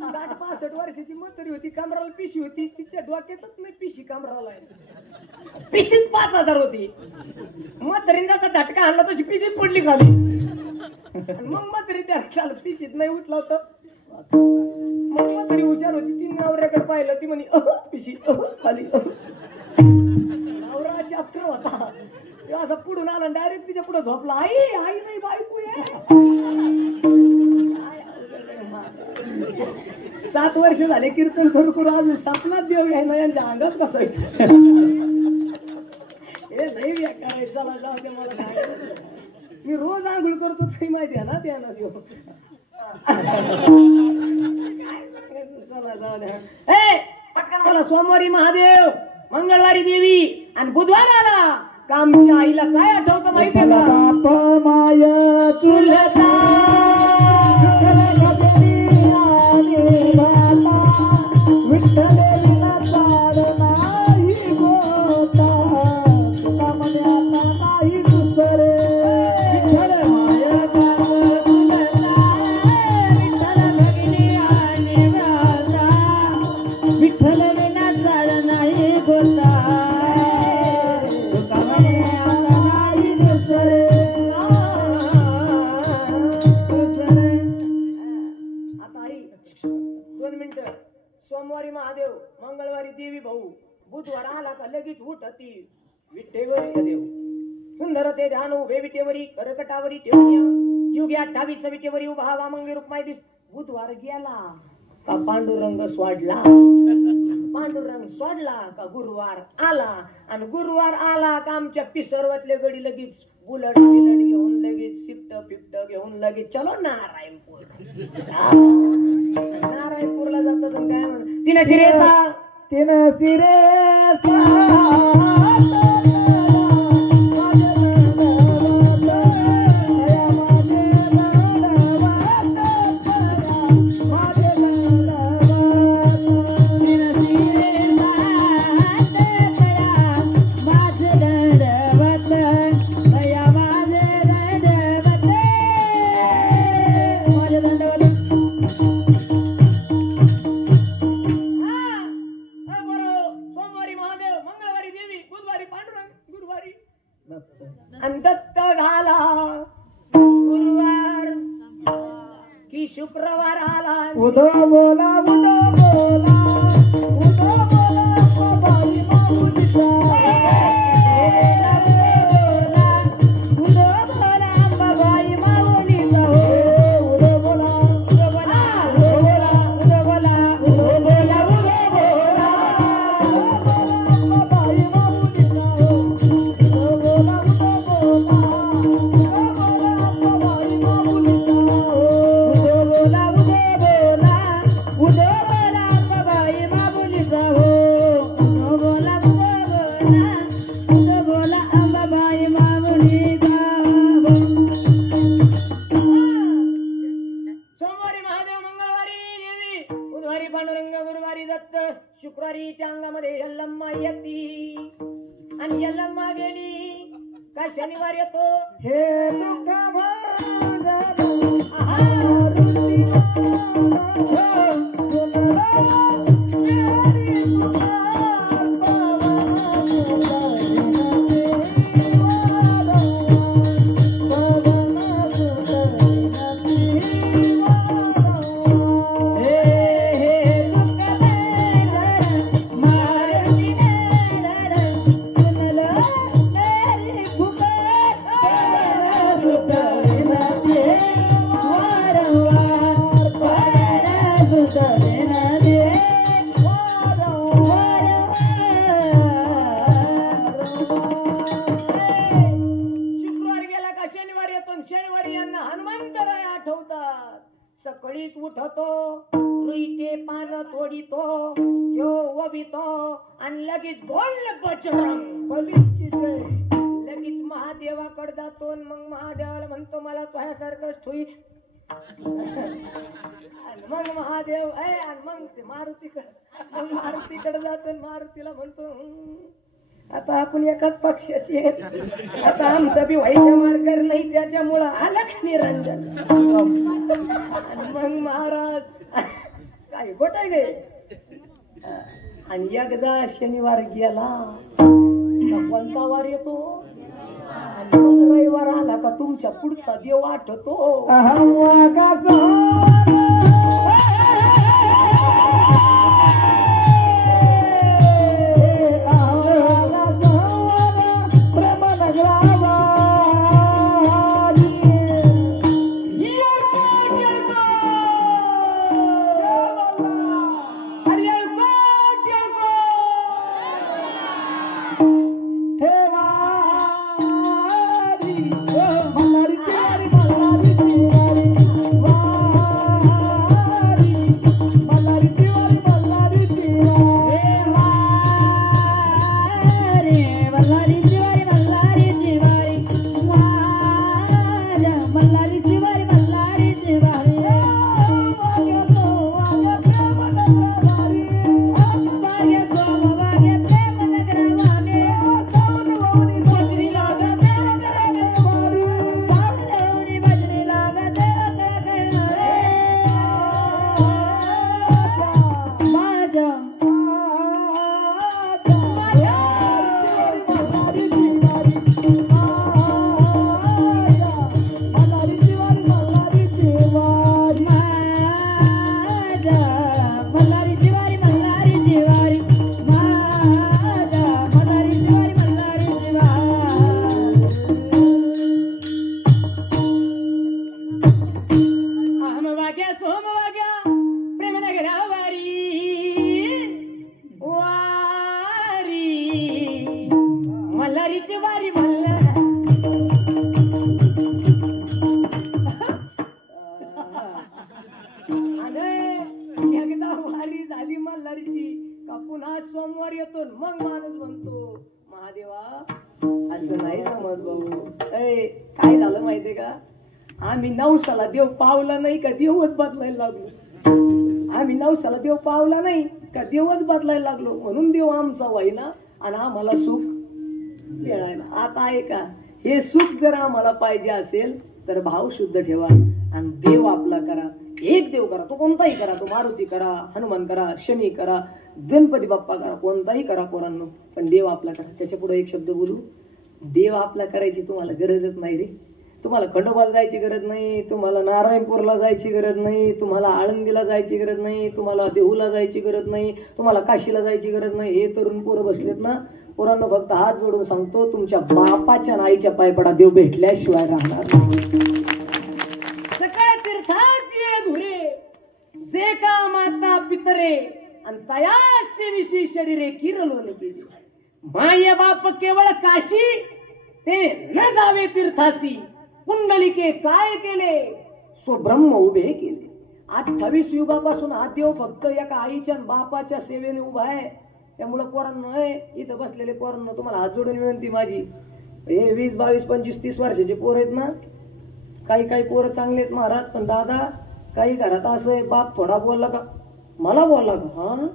60-65 वर्षाची म्हातारी होती, कमराला पिशी होती. तिच्या डोक्यातच नाही पिशी कमराला आहे. पिशीत 5000 होती. म्हातारीने जसा झटका आणला तशी पिशीत पडली खाली. मग म्हातारी त्या चाल पिशीत नाही उठला होता. मग म्हातारी हुशार होती, ती नवऱ्याकडे पाहिलं, ती म्हणे पिशी खाली. नवरा चॅप्टर होता. असं पुढून आला डायरेक्ट तिच्या पुढे झोपला. आई आई नाही बायको आहे. 7 वर्ष झाले कीर्तन करू करू अजून सपनात देव घ्यायला यांच्या अंगात बसायचं. हे नाही करायचं. चला जाऊ दे मला काय. मी रोज आंघोळ करतो तरी माहिती आहे ना त्यांना देव. चला जाऊ द्या. पटकन मला सोमवारी महादेव, मंगळवारी देवी आणि बुधवाराला का आमच्या आईला काय आठवतं माहिती आहे का? बाप माय चुलता विठ्ठलेला चाड नाही गोता तुका म्हणे आता नाही दुसरे. विठ्ठल माय बाप चुलता विठ्ठल भगिनी आणि गाता विठ्ठलेला चाड नाही गोता तुका म्हणे आता नाही दुसरे. आता आई 2 मिनिटं. सोमवारी महादेव, मंगळवारी देवी भाऊ, बुधवार आला का लगेच उठती विठ्ठेवरी देव. सुंदर ते ध्यान उभे विटेवरी करकटावरी ठेवून युगे 28 विटेवरी उभा वामंगी रूपमाय दिस. बुधवार गेला का पांडुरंग सोडला, पांडुरंग सोडला का गुरुवार आला, आणि गुरुवार आला का आमच्या पिसरवतले गडी लगेच बुलट बिलट घेऊन लगेच शिफ्ट फिफ्ट घेऊन लगेच चलो नारायणपूर. नारायणपूरला जातो काय म्हण तिने शिरेचा तीन सिरे सोमवारी महादेव, मंगळवारी देवी, बुधवारी पांडुरंग, गुरुवारी आणि दत्त घाला. गुरुवार की शुक्रवार आला. उदो बोला उदो बोला उदो बोला बाई माऊलीचा. उदो बोला बाई माऊलीचा. उदो बोला उदो बोला उदो बोला उदो बोला उदो बोला उदो बोला बाई माऊलीचा. उदो बोला उदो बोला उदो बोला बाई माऊलीचा. उदो बोला उदो बोला उदो बोला बाई माऊलीचा. उदो बोला उदो बोला अंबाबाई माऊलीचा. सोमवारी महादेव, मंगळवारी देवी, बुधवारी पांडुरंग, गुरुवारी दत्त, शुक्रवारीच्या अंगामध्ये यल्लम्मा येती आणि यल्लम्मा गेली का शनिवार येतो. हे दुःख शुक्रवार गेला का शनिवार येतो. शनिवारी यांना हनुमंतराय आठवतात. सकाळीच उठतो, रुईचे पान तोडितो, यो ववितो आणि लगेच बोल बजरंग बलीची जय. लगेच महादेवाकडे जातो आणि मग महादेवाला म्हणतो मला तुझ्यासारखंच ठुई. मग महादेव आणि मग मारुतीकडे जातो आणि मारुतीला म्हणतो आता आपण एकाच पक्षाचे आहेत. आता आमचा बी व्हायचा मार्कर नाही त्याच्यामुळं अलग निरंजन. आणि मग महाराज काय गोटाय गे. आणि एकदा शनिवार गेला का कोणता वार येतो आणि मग रविवार आला का तुमच्या पुढचा देव आठवतो. ब्रह्मनगरा मग माणूस म्हणतो महादेवा असं नाही समज भाऊ. काय झालं माहितीये का, आम्ही नवसाला देव पावला नाही का देवच बदलायला लागलो. आम्ही नवसाला देव पावला नाही का देवच बदलायला लागलो. म्हणून देव आमचा वाईना आणि आम्हाला सुख मिळायला. आता आहे का, हे सुख जर आम्हाला पाहिजे असेल तर भाव शुद्ध ठेवा आणि देव आपला करा. एक देव करा, तो कोणताही करा, तो मारुती करा, हनुमान करा, शनी करा, गणपती बाप्पा करा, कोणताही करा पोरांनो, पण देव आपला करा. त्याच्या पुढे एक शब्द बोलू, देव आपला करायची तुम्हाला गरजच नाही रे. तुम्हाला खंडोबाला जायची गरज नाही, तुम्हाला नारायणपूरला जायची गरज नाही, तुम्हाला आळंदीला जायची गरज नाही, तुम्हाला देहूला जायची गरज नाही, तुम्हाला काशीला जायची गरज नाही. हे तरुण पोरं बसलेत ना, पोरांना फक्त हात जोडून सांगतो, तुमच्या बापाच्या आईच्या पाय पडा, देव भेटल्याशिवाय राहणार नाही. सकाळ तीर्थाची घुरे जे का माता पितरे आणि तयाचे विषयी शरीरे किरलोन केली. माय बाप केवळ काशी ते न जावे तीर्थासी. कुंडलिके काय केले सो ब्रह्म उभे केले. 28 युगापासून हा देव फक्त एका आईच्या बापाच्या सेवेने उभा आहे. त्यामुळे पोरांनो, इथं बसलेले पोरांनो, तुम्हाला हात जोडून विनंती माझी, हे 20, 22, 25, 30 वर्षाचे पोर आहेत ना, काही पोरं चांगले आहेत महाराज, पण दादा काही घरात असं आहे, बाप थोडा बोलला का मला बोलला का, हा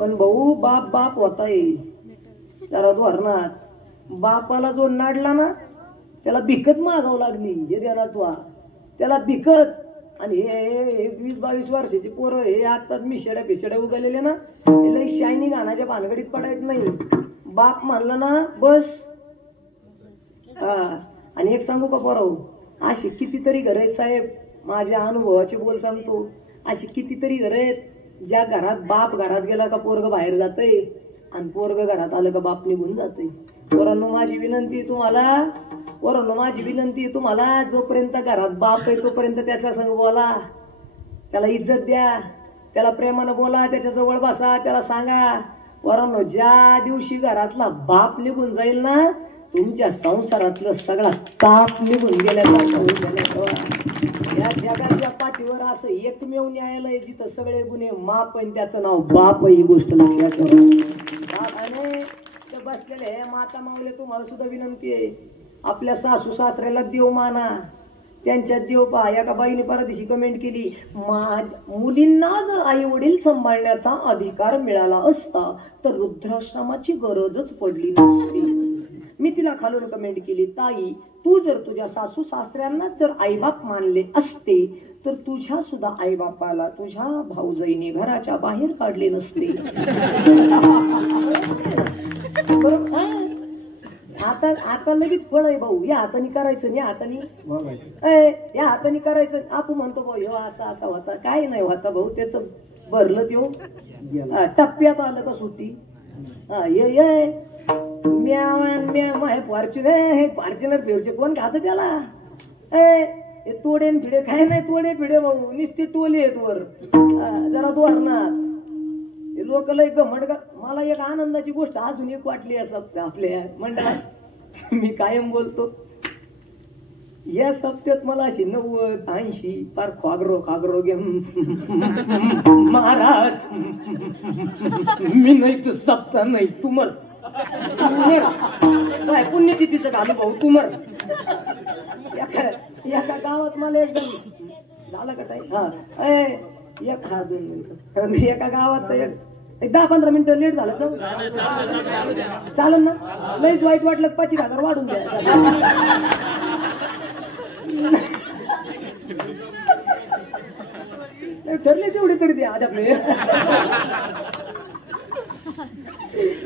पण भाऊ बाप होता येईल जरा धोरणात. बापाला जो नाडला ना त्याला भिकत मागावं लागली. हे देणार तू त्याला भिकत. आणि हे 20, 22 वर्षाची पोरं हे आताच मिशड्या उगलेले ना, त्याला शायनी गाण्याच्या भानगडीत पडायचं नाही. बाप म्हणलं ना बस. आणि एक सांगू का पोराव, अशी कितीतरी घर आहेत साहेब, माझ्या अनुभवाचे बोल सांगतो, अशी कितीतरी घर आहेत ज्या घरात बाप घरात गेला का पोरग बाहेर जातंय आणि पोरग घरात आलं का बाप निघून जातंय. पोरांनो माझी विनंती तुम्हाला, जोपर्यंत घरात बाप आहे तोपर्यंत त्याच्या संग बोला, त्याला इज्जत द्या, त्याला प्रेमानं बोला, त्याच्या जवळ बसा, त्याला सांगा. पोरांनो ज्या दिवशी घरातला बाप निघून जाईल ना, तुमच्या संसारातलं सगळा ताप निघून गेल्याचा. या जगाच्या पाठीवर असं एकमेव न्यायालय जिथं सगळे गुन्हे माप आहे, त्याचं नाव बाप. ही गोष्ट लक्षात ठेवा. बसलेले हे माता मावले, तुम्हाला सुद्धा विनंती आहे, आपल्या सासू सासऱ्याला देव माना, त्यांच्यात देव पहा. एका बाईने परदेशी कमेंट केली, मुलींना जर आई वडील सांभाळण्याचा अधिकार मिळाला असता तर वृद्धाश्रमाची गरजच पडली नसती. मी तिला खालून कमेंट केली, ताई तू जर तुझ्या सासू सासऱ्यांना जर आईबाप मानले असते तर तुझ्या सुद्धा आईबापाला तुझ्या भाऊजाईने घराच्या बाहेर काढले नसते. आता लगेच फळ आहे भाऊ, या हाताने करायचं, या हाताने करायचं. आपण म्हणतो भाऊ ह्यो असा होता, काय नाही होता भाऊ, त्याच भरलं त्यो टप्प्यात आलं का सुट्टी. फॉर्च्युनर फिरचे कोण खात त्याला. तोडे फिडे काय नाही, तोडे फिडे भाऊ नुसती टोली आहेत वर. जरा धोरणात लोक लय घमंड. मला एक आनंदाची गोष्ट अजून एक वाटली असं आपल्या मंडळात, मी कायम बोलतो, या सप्त्यात मला अशी 90, 80 फार खागरो घे महाराज. मी नाही तर सप्ताह नाही तुमर काय पुण्यतिथीचं घालू भाऊ तुमर. एका गावात मला एकदम झालं का ताई, हा एक 2 मिनिटं, एका गावात 10-15 मिनिटं लेट झालं तर चालेल ना. लईच वाईट वाटलं 25,000 वाढून द्या. ठरले तेवढे तरी द्या आज आपले.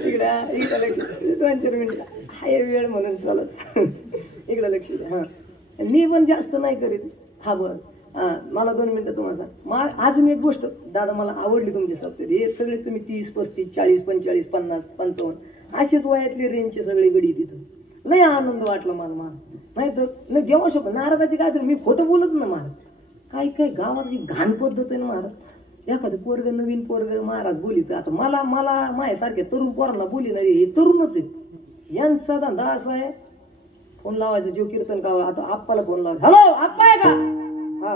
इकडे 2-4 मिनिटं हाय वेळ म्हणून चालत. इकडे लक्ष द्या. हा मी पण जास्त नाही करीत. हा बरं, मला 2 मिनिटं तुम्हाला अजून एक गोष्ट दादा मला आवडली तुमचे सप्ते. हे सगळे तुम्ही 30, 35, 40, 45, 50, 55 असेच वयातली रेंजचे सगळे गडी तिथं. लय आनंद वाटला मला. नाही तर नाही जेव्हा शकतो नाराजाची काय तर मी खोटं बोलत ना महाराज. काय गावाची घाण पद्धत आहे ना महाराज. एखादं पोरग नवीन पोरग महाराज बोलीत. आता मला माझ्यासारख्या तरुण पोरांना बोली नाही, हे तरुणच आहे. यांचा धंदा असा आहे, फोन लावायचा जो कीर्तन गावा. आता आप्पाला फोन लावायचा, हॅलो आप्पा आहे का, हा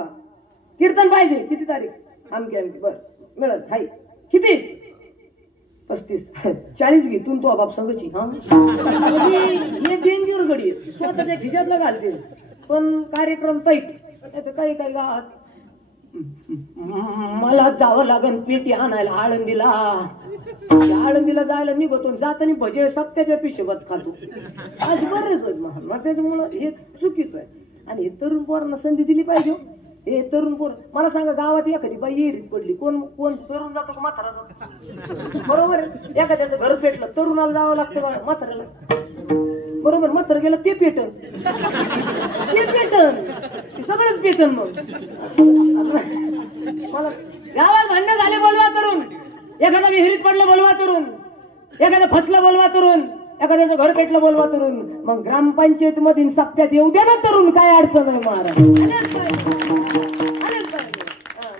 कीर्तन पाहिजे, किती तारीख, आमकी बरं मिळत हाय किती 35 40 घे तू तो बाप संघची हा हे डेंजर गडी आहे. स्वतःच्या खिशातला घालते पण कार्यक्रम तैट काही काही गावात मला जावं लागन पेटी आणायला आळंदीला. आळंदीला जायला निघतो जाताना भजे सत्याच्या पिशेबात खातो आज बरेच मग त्याच्यामुळं हे चुकीचं आहे. आणि हे तरुण पोरांना संधी दिली पाहिजे. हे तरुण पोर मला सांगा गावात एखादी बाई येरीत पडली कोण कोण तरुण जातो का म्हातारा जातो बरोबर आहे. एखाद्याचं घर पेटलं तरुणाला जावं लागतं म्हाताऱ्याला बरोबर. म्हातार गेलं ते पेटन सगळंच पेटन. मग मला गावात भांडण झाले बोलवा तरुण. एखादा विहिरीत पडलं बोलवा तरुण. एखादं फसलं बोलवा तरुण. एखाद्याचं घर पेटलं बोलवा तरुण. मग ग्रामपंचायत मधील सप्त्यात येऊ द्या ना तरुण. काय अडचण आहे महाराज.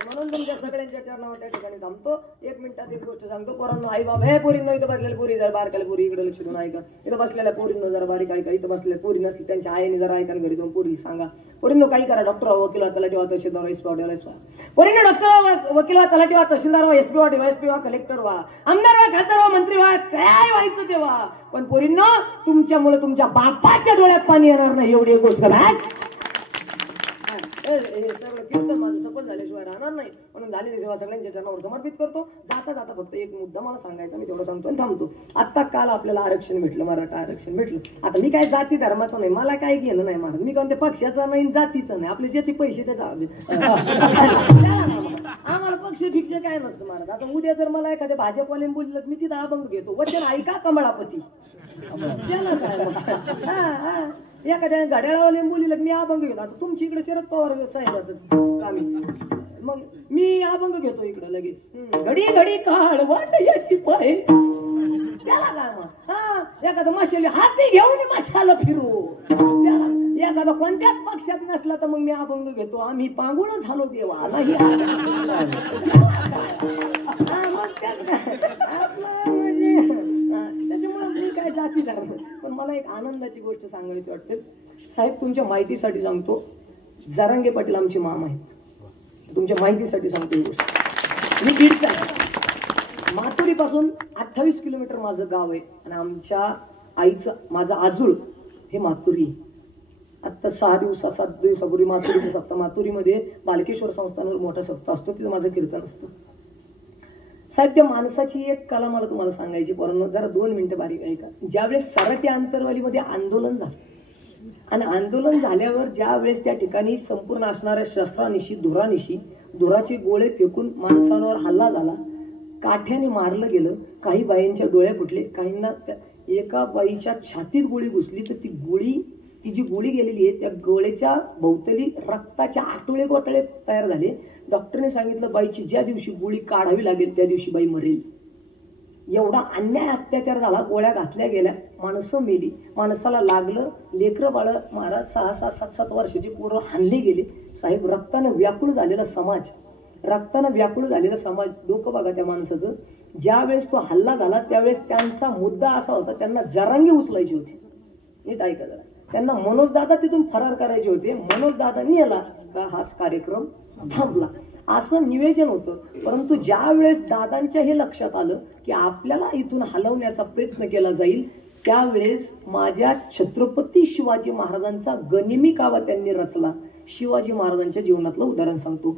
म्हणून तुमच्या सगळ्यांच्या चरणावर त्या ठिकाणी थांबतो. 1 मिनिटात एक गोष्ट सांगतो. पोरांनो आई बाबा हे पोरींनो इथं बसलेल्या पोरी जरा बारकाल्या पोरी इकडे लक्ष देऊन ऐका. इथं बसलेल्या पोरींनो जरा बारीक ऐका. इथं बसलेल्या पोरी नसली त्यांच्या आईने जरा ऐका घरी जाऊन पोरी सांगा. पोरींनो काही करा. डॉक्टर व्हा वकील व्हा तलाठी व्हा तहसीलदार एसपी व्हा. पोरींनो डॉक्टर वकील व्हा तलाठी व्हा तहसीलदार व्हा एसपी व्हा डीवायएसपी व्हा कलेक्टर व्हा आमदार व्हा खासदार व्हा मंत्री व्हा काय व्हायचं तेव्हा. पण पोरींनो तुमच्यामुळे तुमच्या बापाच्या डोळ्यात पाणी येणार नाही एवढी गोष्ट करा. हे सगळं कीर्तन माझं सफल झाल्याशिवाय राहणार नाही. म्हणून झालेली सेवा सगळ्यांच्या चरणावर समर्पित करतो. जाता जाता फक्त एक मुद्दा मला सांगायचा मी तेवढं सांगतो आणि थांबतो. आता काल आपल्याला आरक्षण भेटलं मराठा आरक्षण भेटलं. आता मी काय जाती धर्माचं नाही मला काय घेणं नाही महाराज. मी कोणत्या पक्षाचा नाही जातीचं नाही. आपले ज्याचे पैसे त्याचा आम्हाला पक्ष भिक्ष काय नसतं महाराज. आता उद्या जर मला एखाद्या भाजपवाले बोललं मी तिथं अभंग घेतो. वचन ऐका कमळापती त्याला काय एखाद्या घड्याळावाले बोलले मी अभंग घेतो. आता तुमच्या इकडे शरद पवार साहेबाचं कामी मग मी अभंग घेतो इकडं लगेच. घडी घडी काळ वाट याची पाय त्याला काय मग हा एखादा मशाली हाती घेऊन मशाला फिरू त्याला. एखादा कोणत्याच पक्षात नसला तर मग मी अभंग घेतो. आम्ही पांगुळ झालो देवा नाही आपलं म्हणजे त्याच्यामुळे मी काय जाती धर्म. पण मला एक आनंदाची गोष्ट सांगायची वाटते साहेब. तुमच्या माहितीसाठी सांगतो. जरांगे पाटील आमची मामा आहे. तुमच्या माहितीसाठी सांगतो ही गोष्ट. मी बीडचा माथुरी पासून 28 किलोमीटर माझं गाव आहे आणि आमच्या आईचं माझं आजूळ हे माथुरी. आता 6 दिवसा 7 दिवसापूर्वी माथुरीचा सप्ताह. माथुरीमध्ये बालकेश्वर संस्थानावर मोठा सप्ताह असतो. तिथं माझं कीर्तन असतं. साहेब त्या माणसाची एक कला मला तुम्हाला सांगायची. परंतु जरा 2 मिनिटं बारीक ऐका. ज्यावेळेस सराटी आंतरवालीमध्ये आंदोलन झालं आणि आंदोलन झाल्यावर ज्या वेळेस त्या ठिकाणी संपूर्ण असणाऱ्या शस्त्रानिशी धुराचे गोळे फेकून माणसांवर हल्ला झाला. काठ्याने मारलं गेलं. काही बाईंच्या डोळे फुटले. काहींना एका बाईच्या छातीत गोळी घुसली तर ती जी गोळी गेलेली आहे त्या गोळ्याच्या भोवताली रक्ताचे आटोळे गोटाळे तयार झाले. डॉक्टरने सांगितलं बाईची ज्या दिवशी गोळी काढावी लागेल त्या दिवशी बाई मरेल. एवढा अन्याय अत्याचार झाला. गोळ्या घातल्या गेल्या. माणसं मेली. माणसाला लागलं. लेकरं बाळ महाराज 6-6, 7-7 वर्षाची पोरं हाणली गेली. साहेब रक्तानं व्याकुळ झालेला समाज डोकं बघा त्या माणसाचं. ज्या वेळेस तो हल्ला झाला त्यावेळेस त्यांचा मुद्दा असा होता त्यांना जरांगी उचलायची होती. नीट ऐका जरा. त्यांना मनोज दादा तिथून फरार करायचे होते. मनोज दादांनी याला का हा कार्यक्रम थांबला असं निवेदन होतं. परंतु ज्या वेळेस दादांच्या हे लक्षात आलं की आपल्याला इथून हलवण्याचा प्रयत्न केला जाईल त्यावेळेस माझ्या छत्रपती शिवाजी महाराजांचा गनिमी कावा त्यांनी रचला. शिवाजी महाराजांच्या जीवनातलं उदाहरण सांगतो.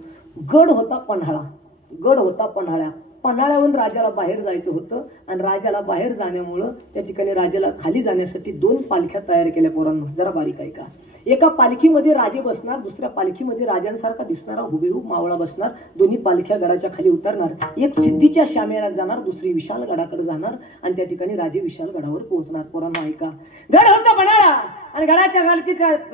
गड होता पन्हाळा. पन्हाळ्यावरून राजाला बाहेर जायचं होतं आणि राजाला बाहेर जाण्यामुळं त्या ठिकाणी राजाला खाली जाण्यासाठी 2 पालख्या तयार केल्या. पोरांनो जरा बारीक ऐका. एका पालखीमध्ये राजे बसणार. दुसऱ्या पालखीमध्ये राजांसारखा दिसणारा हुबेहूब मावळा बसणार. दोन्ही पालख्या गडाच्या खाली उतरणार. एक सिद्धीच्या शामेरात जाणार. दुसरी विशाल गडाकडे जाणार आणि त्या ठिकाणी राजे विशाल गडावर पोहोचणार. पोरांनो ऐका. गड होता पन्हाळा आणि गडाच्या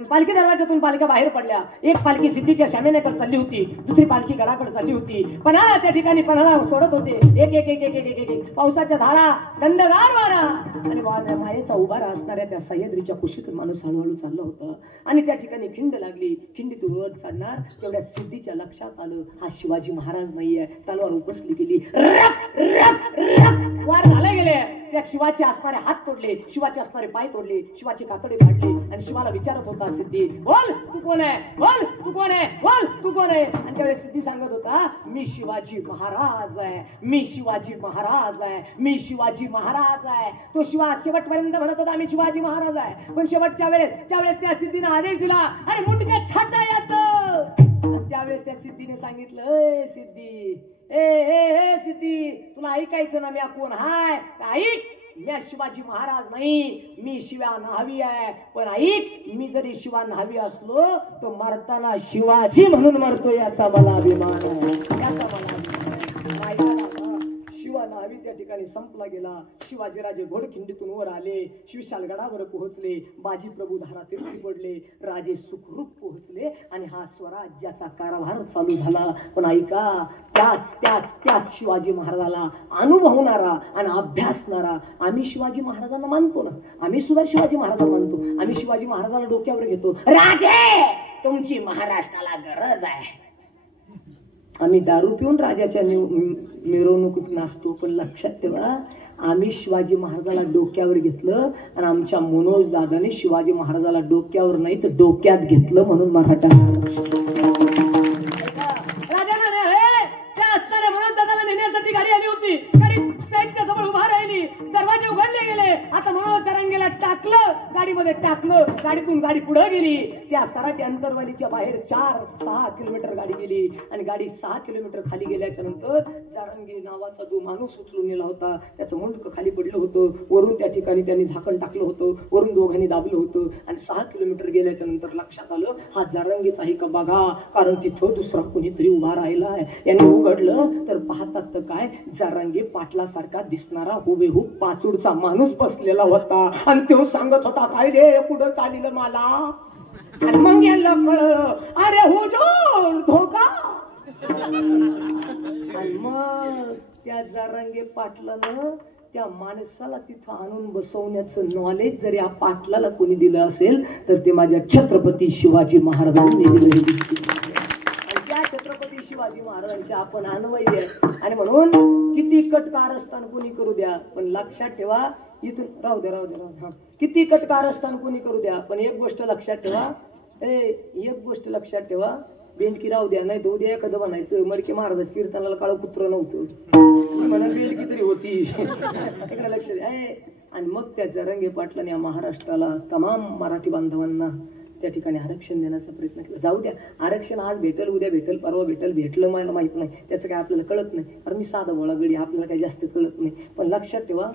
पालखी दरवाजातून पालख्या बाहेर पडल्या. एक पालखी सिद्धीच्या शामेनेकडे चालली होती. दुसरी पालखी गडाकडे चालली होती. पन्हाळा त्या ठिकाणी पन्हाळा सोडत होते. एक पावसाच्या धारा थंडगार वारा आणि मायेचा उभारा असणाऱ्या त्या सह्याद्रीच्या कुशीत माणूस हळूहळू चालला होता आणि त्या ठिकाणी खिंड लागली. खिंडीत वर चढणार तेवढ्या सिद्धीच्या लक्षात आलं हा शिवाजी महाराज नाहीये. तलवार उपसली गेली. वार झाले गेले. त्या शिवाचे असणारे हात तोडले, शिवाचे असणारे पाय तोडले, शिवाचे कातडे काढले आणि शिवाला विचारत होता सिद्धी, बोल तू कोण आहे, बोल तू कोण आहे, बोल तू कोण आहे. आणि त्यावेळेस सिद्धी सांगत होता, मी शिवाजी महाराज आहे, मी शिवाजी महाराज आहे, मी शिवाजी महाराज आहे. तो शिवा शेवटपर्यंत म्हणत होता मी शिवाजी महाराज आहे. पण शेवटच्या वेळेस त्या सिद्धीने आदेश दिला आणि मुंडक्या छाटा याचं. त्यावेळेस त्या सिद्धीने सांगितलं, ए सिद्धी, ए सिद्धी, तुला ऐकायचं ना मी कोण हाय, ऐक, मी शिवाजी महाराज नाही, मी शिवा न्हावी आहे. पण ऐक, मी जरी शिवा न्हावी असलो तो मरताना शिवाजी म्हणून मरतो याचा मला अभिमान आहे, याचा मला अभिमान आहे. शिवा न्हावी त्या ठिकाणी संपला गेला. शिवाजीराजे घोडखिंडीतून वर आले, विशालगडावर पोहोचले, बाजी प्रभू धारातीर्थी पडले, राजे सुखरूप पोहोचले आणि हा स्वराज्याचा कारभार चालू झाला. पण ऐका, त्याच शिवाजी महाराजाला अनुभवणारा आणि अभ्यासणारा आम्ही शिवाजी महाराजांना मानतो ना, आम्ही सुद्धा शिवाजी महाराजांना मानतो. आम्ही शिवाजी महाराजाला डोक्यावर घेतो, राजे तुमची महाराष्ट्राला गरज आहे. आम्ही दारू पिऊन राजाच्या मिरवणुकीत नाचतो. पण लक्षात ठेवा, आम्ही शिवाजी महाराजाला डोक्यावर घेतलं आणि आमच्या मनोज दादाने शिवाजी महाराजाला डोक्यावर नाही तर डोक्यात घेतलं म्हणून मराठा मनोज दादाला नेण्यासाठी गाडी आली होती. गाडी स्टँडच्या जवळ उभा राहिली, दरवाजे उघडले गेले. आता मनोज तरंगेला टाकलं, गाडीमध्ये टाकलं, गाडीतून गाडी पुढे गेली. त्या सराटी अंतरवालीच्या बाहेर 4-6 किलोमीटर गाडी गेली आणि गाडी 6 किलोमीटर खाली गेल्याच्या नंतर जारंगी नावाचा जो माणूस उचलून नेला होता त्याचं मुंडकं खाली पडलं होतं. वरून त्या ठिकाणी त्यांनी झाकण टाकलं होतं, वरून दोघांनी दाबलं होतं आणि 6 किलोमीटर गेल्याच्या नंतर लक्षात आलं हा जारंगीच आहे का बघा, कारण तिथं दुसरा कोणीतरी उभा राहिला आहे. यांनी उघडलं तर पाहतात तर काय, जारंगी पाटलासारखा दिसणारा हुबेहूब पाचूडचा माणूस बसलेला होता आणि तो सांगत होता, काय रे पुढं चालिलं मला. आणि मग याला कळलं, अरे हुजूर धोका. आणि मग त्या जारंगे पाटलानं त्या माणसाला तिथं आणून बसवण्याचं नॉलेज जर या पाटलाला कोणी दिलं असेल तर ते माझ्या छत्रपती शिवाजी महाराजांनी दिलं. त्या छत्रपती शिवाजी महाराजांचे आपण अन्वय आणि म्हणून किती कटकारस्थान कोणी करू द्या, पण लक्षात ठेवा, इथून राहू द्या, किती कटकारस्थान कोणी करू द्या, पण एक गोष्ट लक्षात ठेवा, एक गोष्ट लक्षात ठेवा, बेंडकी राहू द्या, नाही तर उद्या एखादं म्हणायचं मडके महाराज कीर्तनाला काळ पुत्र नव्हतं म्हणा बेंडकी तरी होती. इकडे लक्ष द्या. आणि मग त्या जरंगे पाटलाने महाराष्ट्राला तमाम मराठी बांधवांना त्या ठिकाणी आरक्षण देण्याचा प्रयत्न केला. जाऊ द्या, आरक्षण आज भेटेल, उद्या भेटेल, परवा भेटेल, भेटलं मला माहित नाही, त्याचं काय आपल्याला कळत नाही, कारण मी साधा बोळा गडी, आपल्याला काही जास्त कळत नाही. पण लक्षात ठेवा,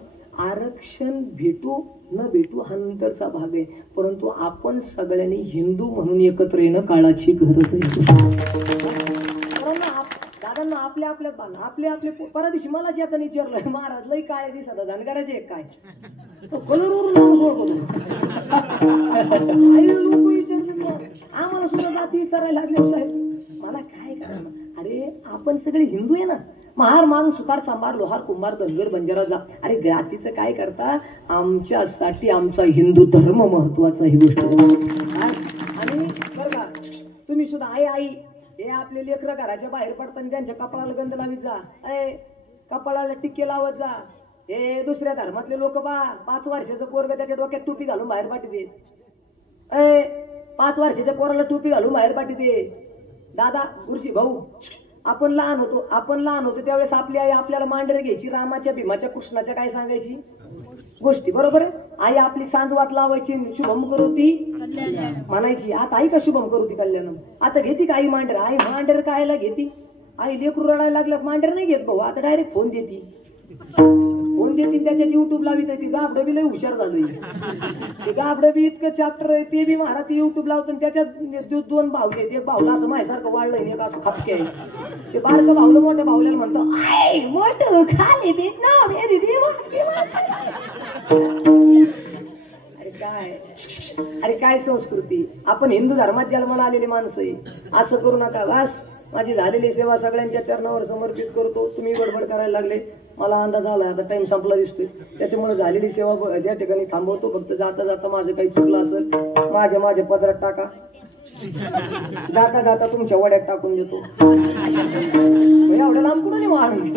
आरक्षण भेटू न भेटू हा नंतरचा भाग आहे, परंतु आपण सगळ्यांनी हिंदू म्हणून एकत्र येणं काळाची गरज आहे. दादांना आपल्या आपले परदिवशी मला जे आता विचारलं, महाराज लई काय दिसत धनगराचे काय कलरवरून आम्हाला सुद्धा जाती विचारायला लागले. साहेब मला काय करणार, अरे आपण सगळे हिंदू आहे ना, महार मान सुतार सांबार लोहार कुंभार धनगर बंजारा जा, अरे जातीचं काय करता, आमच्यासाठी आमचा हिंदू धर्म महत्वाचा ही गोष्ट. आणि बरं का तुम्ही सुद्धा आई हे आपले लेकरं घराच्या बाहेर पडताना त्यांच्या कपाळाला गंध लावीत जा, कपाळाला टिक्के लावत जा. हे दुसऱ्या धर्मातले लोक 5 वर्षाचं पोरग त्याच्या डोक्यात टोपी घालून बाहेर पाठी दे, 5 वर्षाच्या पोराला टोपी घालून बाहेर पाठी दे. दादा गुरुजी भाऊ, आपण लहान होतो त्यावेळेस आपली आई आपल्याला मांडरे घ्यायची, रामाच्या भीमाच्या कृष्णाच्या काय सांगायची गोष्टी, बरोबर आहे. आई आपली सांजवात लावायची, शुभम करोती म्हणायची. आता आई का शुभम करोती कल्याणम, आता घेती का आई मांडर, आई मांडर कायला घेती, आई लेकरू रडायला लागलं मांडर नाही घेत भाऊ, आता डायरेक्ट फोन देती, त्याच्यात युट्यूब लावित. ती गाबडं बी लय हुशार झालं, ते गाबडं बी इतकं चॅप्टर आहे, ते बी महाराज युट्यूब लावतो. त्याच्यात 2 भावले, एक भावला असं माझ्यासारखं वाढलंय, एक असं खापके आहे. ते बारकं भावलं मोठ्या भावल्याला म्हणतो मोठं खाली देत ना. अरे काय संस्कृती, आपण हिंदू धर्मात जन्माला आलेली माणसं आहे. असं करू नका. वास माझी झालेली सेवा सगळ्यांच्या चरणावर समर्पित करतो. तुम्ही गडबड करायला लागले, मला अंदाज आलाय आता टाइम संपला दिसतोय, त्याच्यामुळे झालेली सेवा त्या ठिकाणी थांबवतो. फक्त जाता जाता माझं काही चुकलं असेल माझ्या पदरात टाका, जाता जाता तुमच्या वड्यात टाकून देतो. एवढ्या लांब कुठं नाही मारून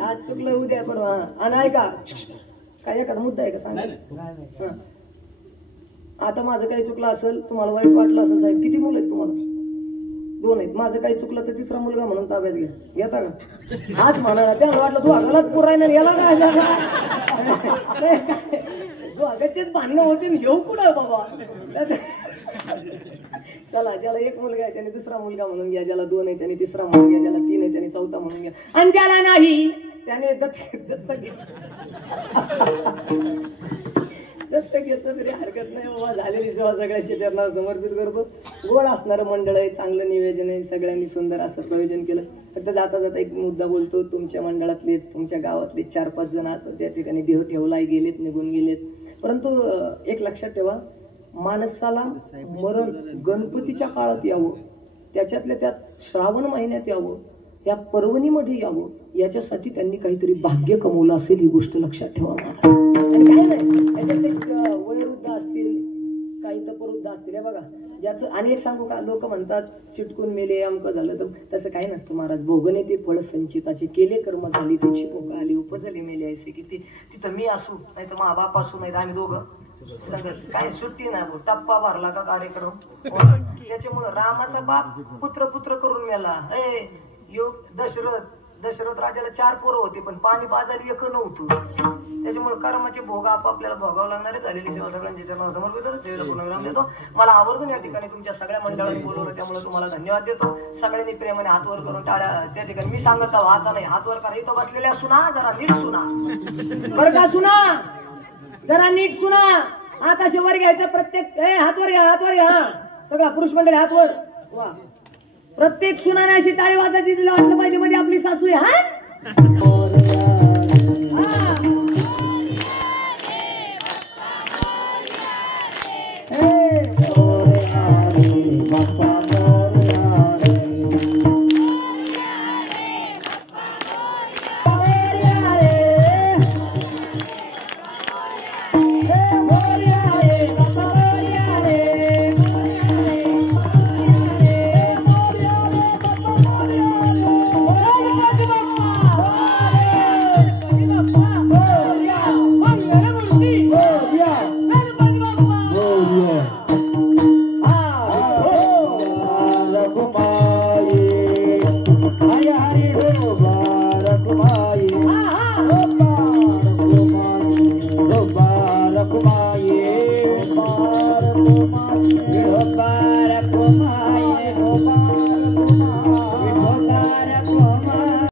आज चुकलं उद्या परवा. आणि ऐका काय एखादा मुद्दा आहे का सांगा. आता माझं काही चुकलं असेल तुम्हाला वाईट वाटलं असेल साहेब, किती मुलं आहेत तुम्हाला? 2 आहेत. माझं काही चुकलं तर 3रा मुलगा म्हणून ताब्यात घ्या. घेता का? आज म्हणाला त्याला वाटलं तू अगलाच पुरायला याला काय तू अगचेच भांडणं होते येऊ कुठं बाबा. चला ज्याला 1 मुलगा आहे त्याने 2रा मुलगा म्हणून घ्या, ज्याला 2 आहे त्याने 3रा म्हणून घ्या, ज्याला 3 आहे त्याने 4था म्हणून घ्या, आणि ज्याला नाही त्याने दत्तक घेतलं तरी हरकत नाही बाबा. झालेली सेवा सगळ्यांच्या चरणावर समर्पित करतो. गोड असणारं मंडळ आहे, चांगलं नियोजन आहे, सगळ्यांनी सुंदर असं प्रयोजन केलं. फक्त जाता जाता एक मुद्दा बोलतो. तुमच्या मंडळातले तुमच्या गावातले 4-5 जण आता त्या ठिकाणी देह ठेवलाय, गेलेत, निघून गेलेत. परंतु एक लक्षात ठेवा, माणसाला मरण गणपतीच्या काळात यावं, त्याच्यातल्या त्यात श्रावण महिन्यात यावं, त्या पर्वणीमध्ये यावं, याच्यासाठी त्यांनी काहीतरी भाग्य कमवलं असेल, ही गोष्ट लक्षात ठेवा. आणि काय नाही त्याच्यात वयोवृद्ध असतील, काही तपवृद्ध असतील. हे बघा ज्याचं, आणि एक सांगू का, लोक म्हणतात चिटकून मेले अमकं झालं, तर तसं काही नसतं महाराज. भोगणे ते फळ संचिताचे, केले कर्म झाली त्याची भोग आली, उपजले मेले ऐसे की तिथं मी असू नाही तर मा बाप असू, नाही तर आम्ही दोघं काय सुट्टी नाही. टप्पा भरला का कार्यक्रम. त्याच्यामुळं रामाचा बाप पुत्र करून मेला. दशरथ राजाला 4 पोरं होते, पण पाणी बाजारी 1 नव्हतं. त्याच्यामुळे कर्माचे भोग आपल्याला भोगावं लागणार आहे. झालेली सेवा सगळ्यांची चरणावर समर्पित देवाला पुनर्विराम देतो. मला आवर्जून या ठिकाणी तुमच्या सगळ्या मंडळांनी बोलवलं, त्यामुळे तुम्हाला धन्यवाद देतो. सगळ्यांनी प्रेमाने हातवर करून टाळ्या त्या ठिकाणी मी सांगत आहो, आता नाही हातवर करा. इथं बसलेल्या सुना जरा नीट सुना बरं का, सुना जरा नीट सुना. हात असे वर घ्यायचं प्रत्येक. हातवर घ्या, हातवर घ्या सगळा पुरुष मंडळी हातवर. वा, प्रत्येक सुनाने अशी टाळी वाजायची, तिला वाटलं पाहिजे मध्ये आपली सासू आहे. हा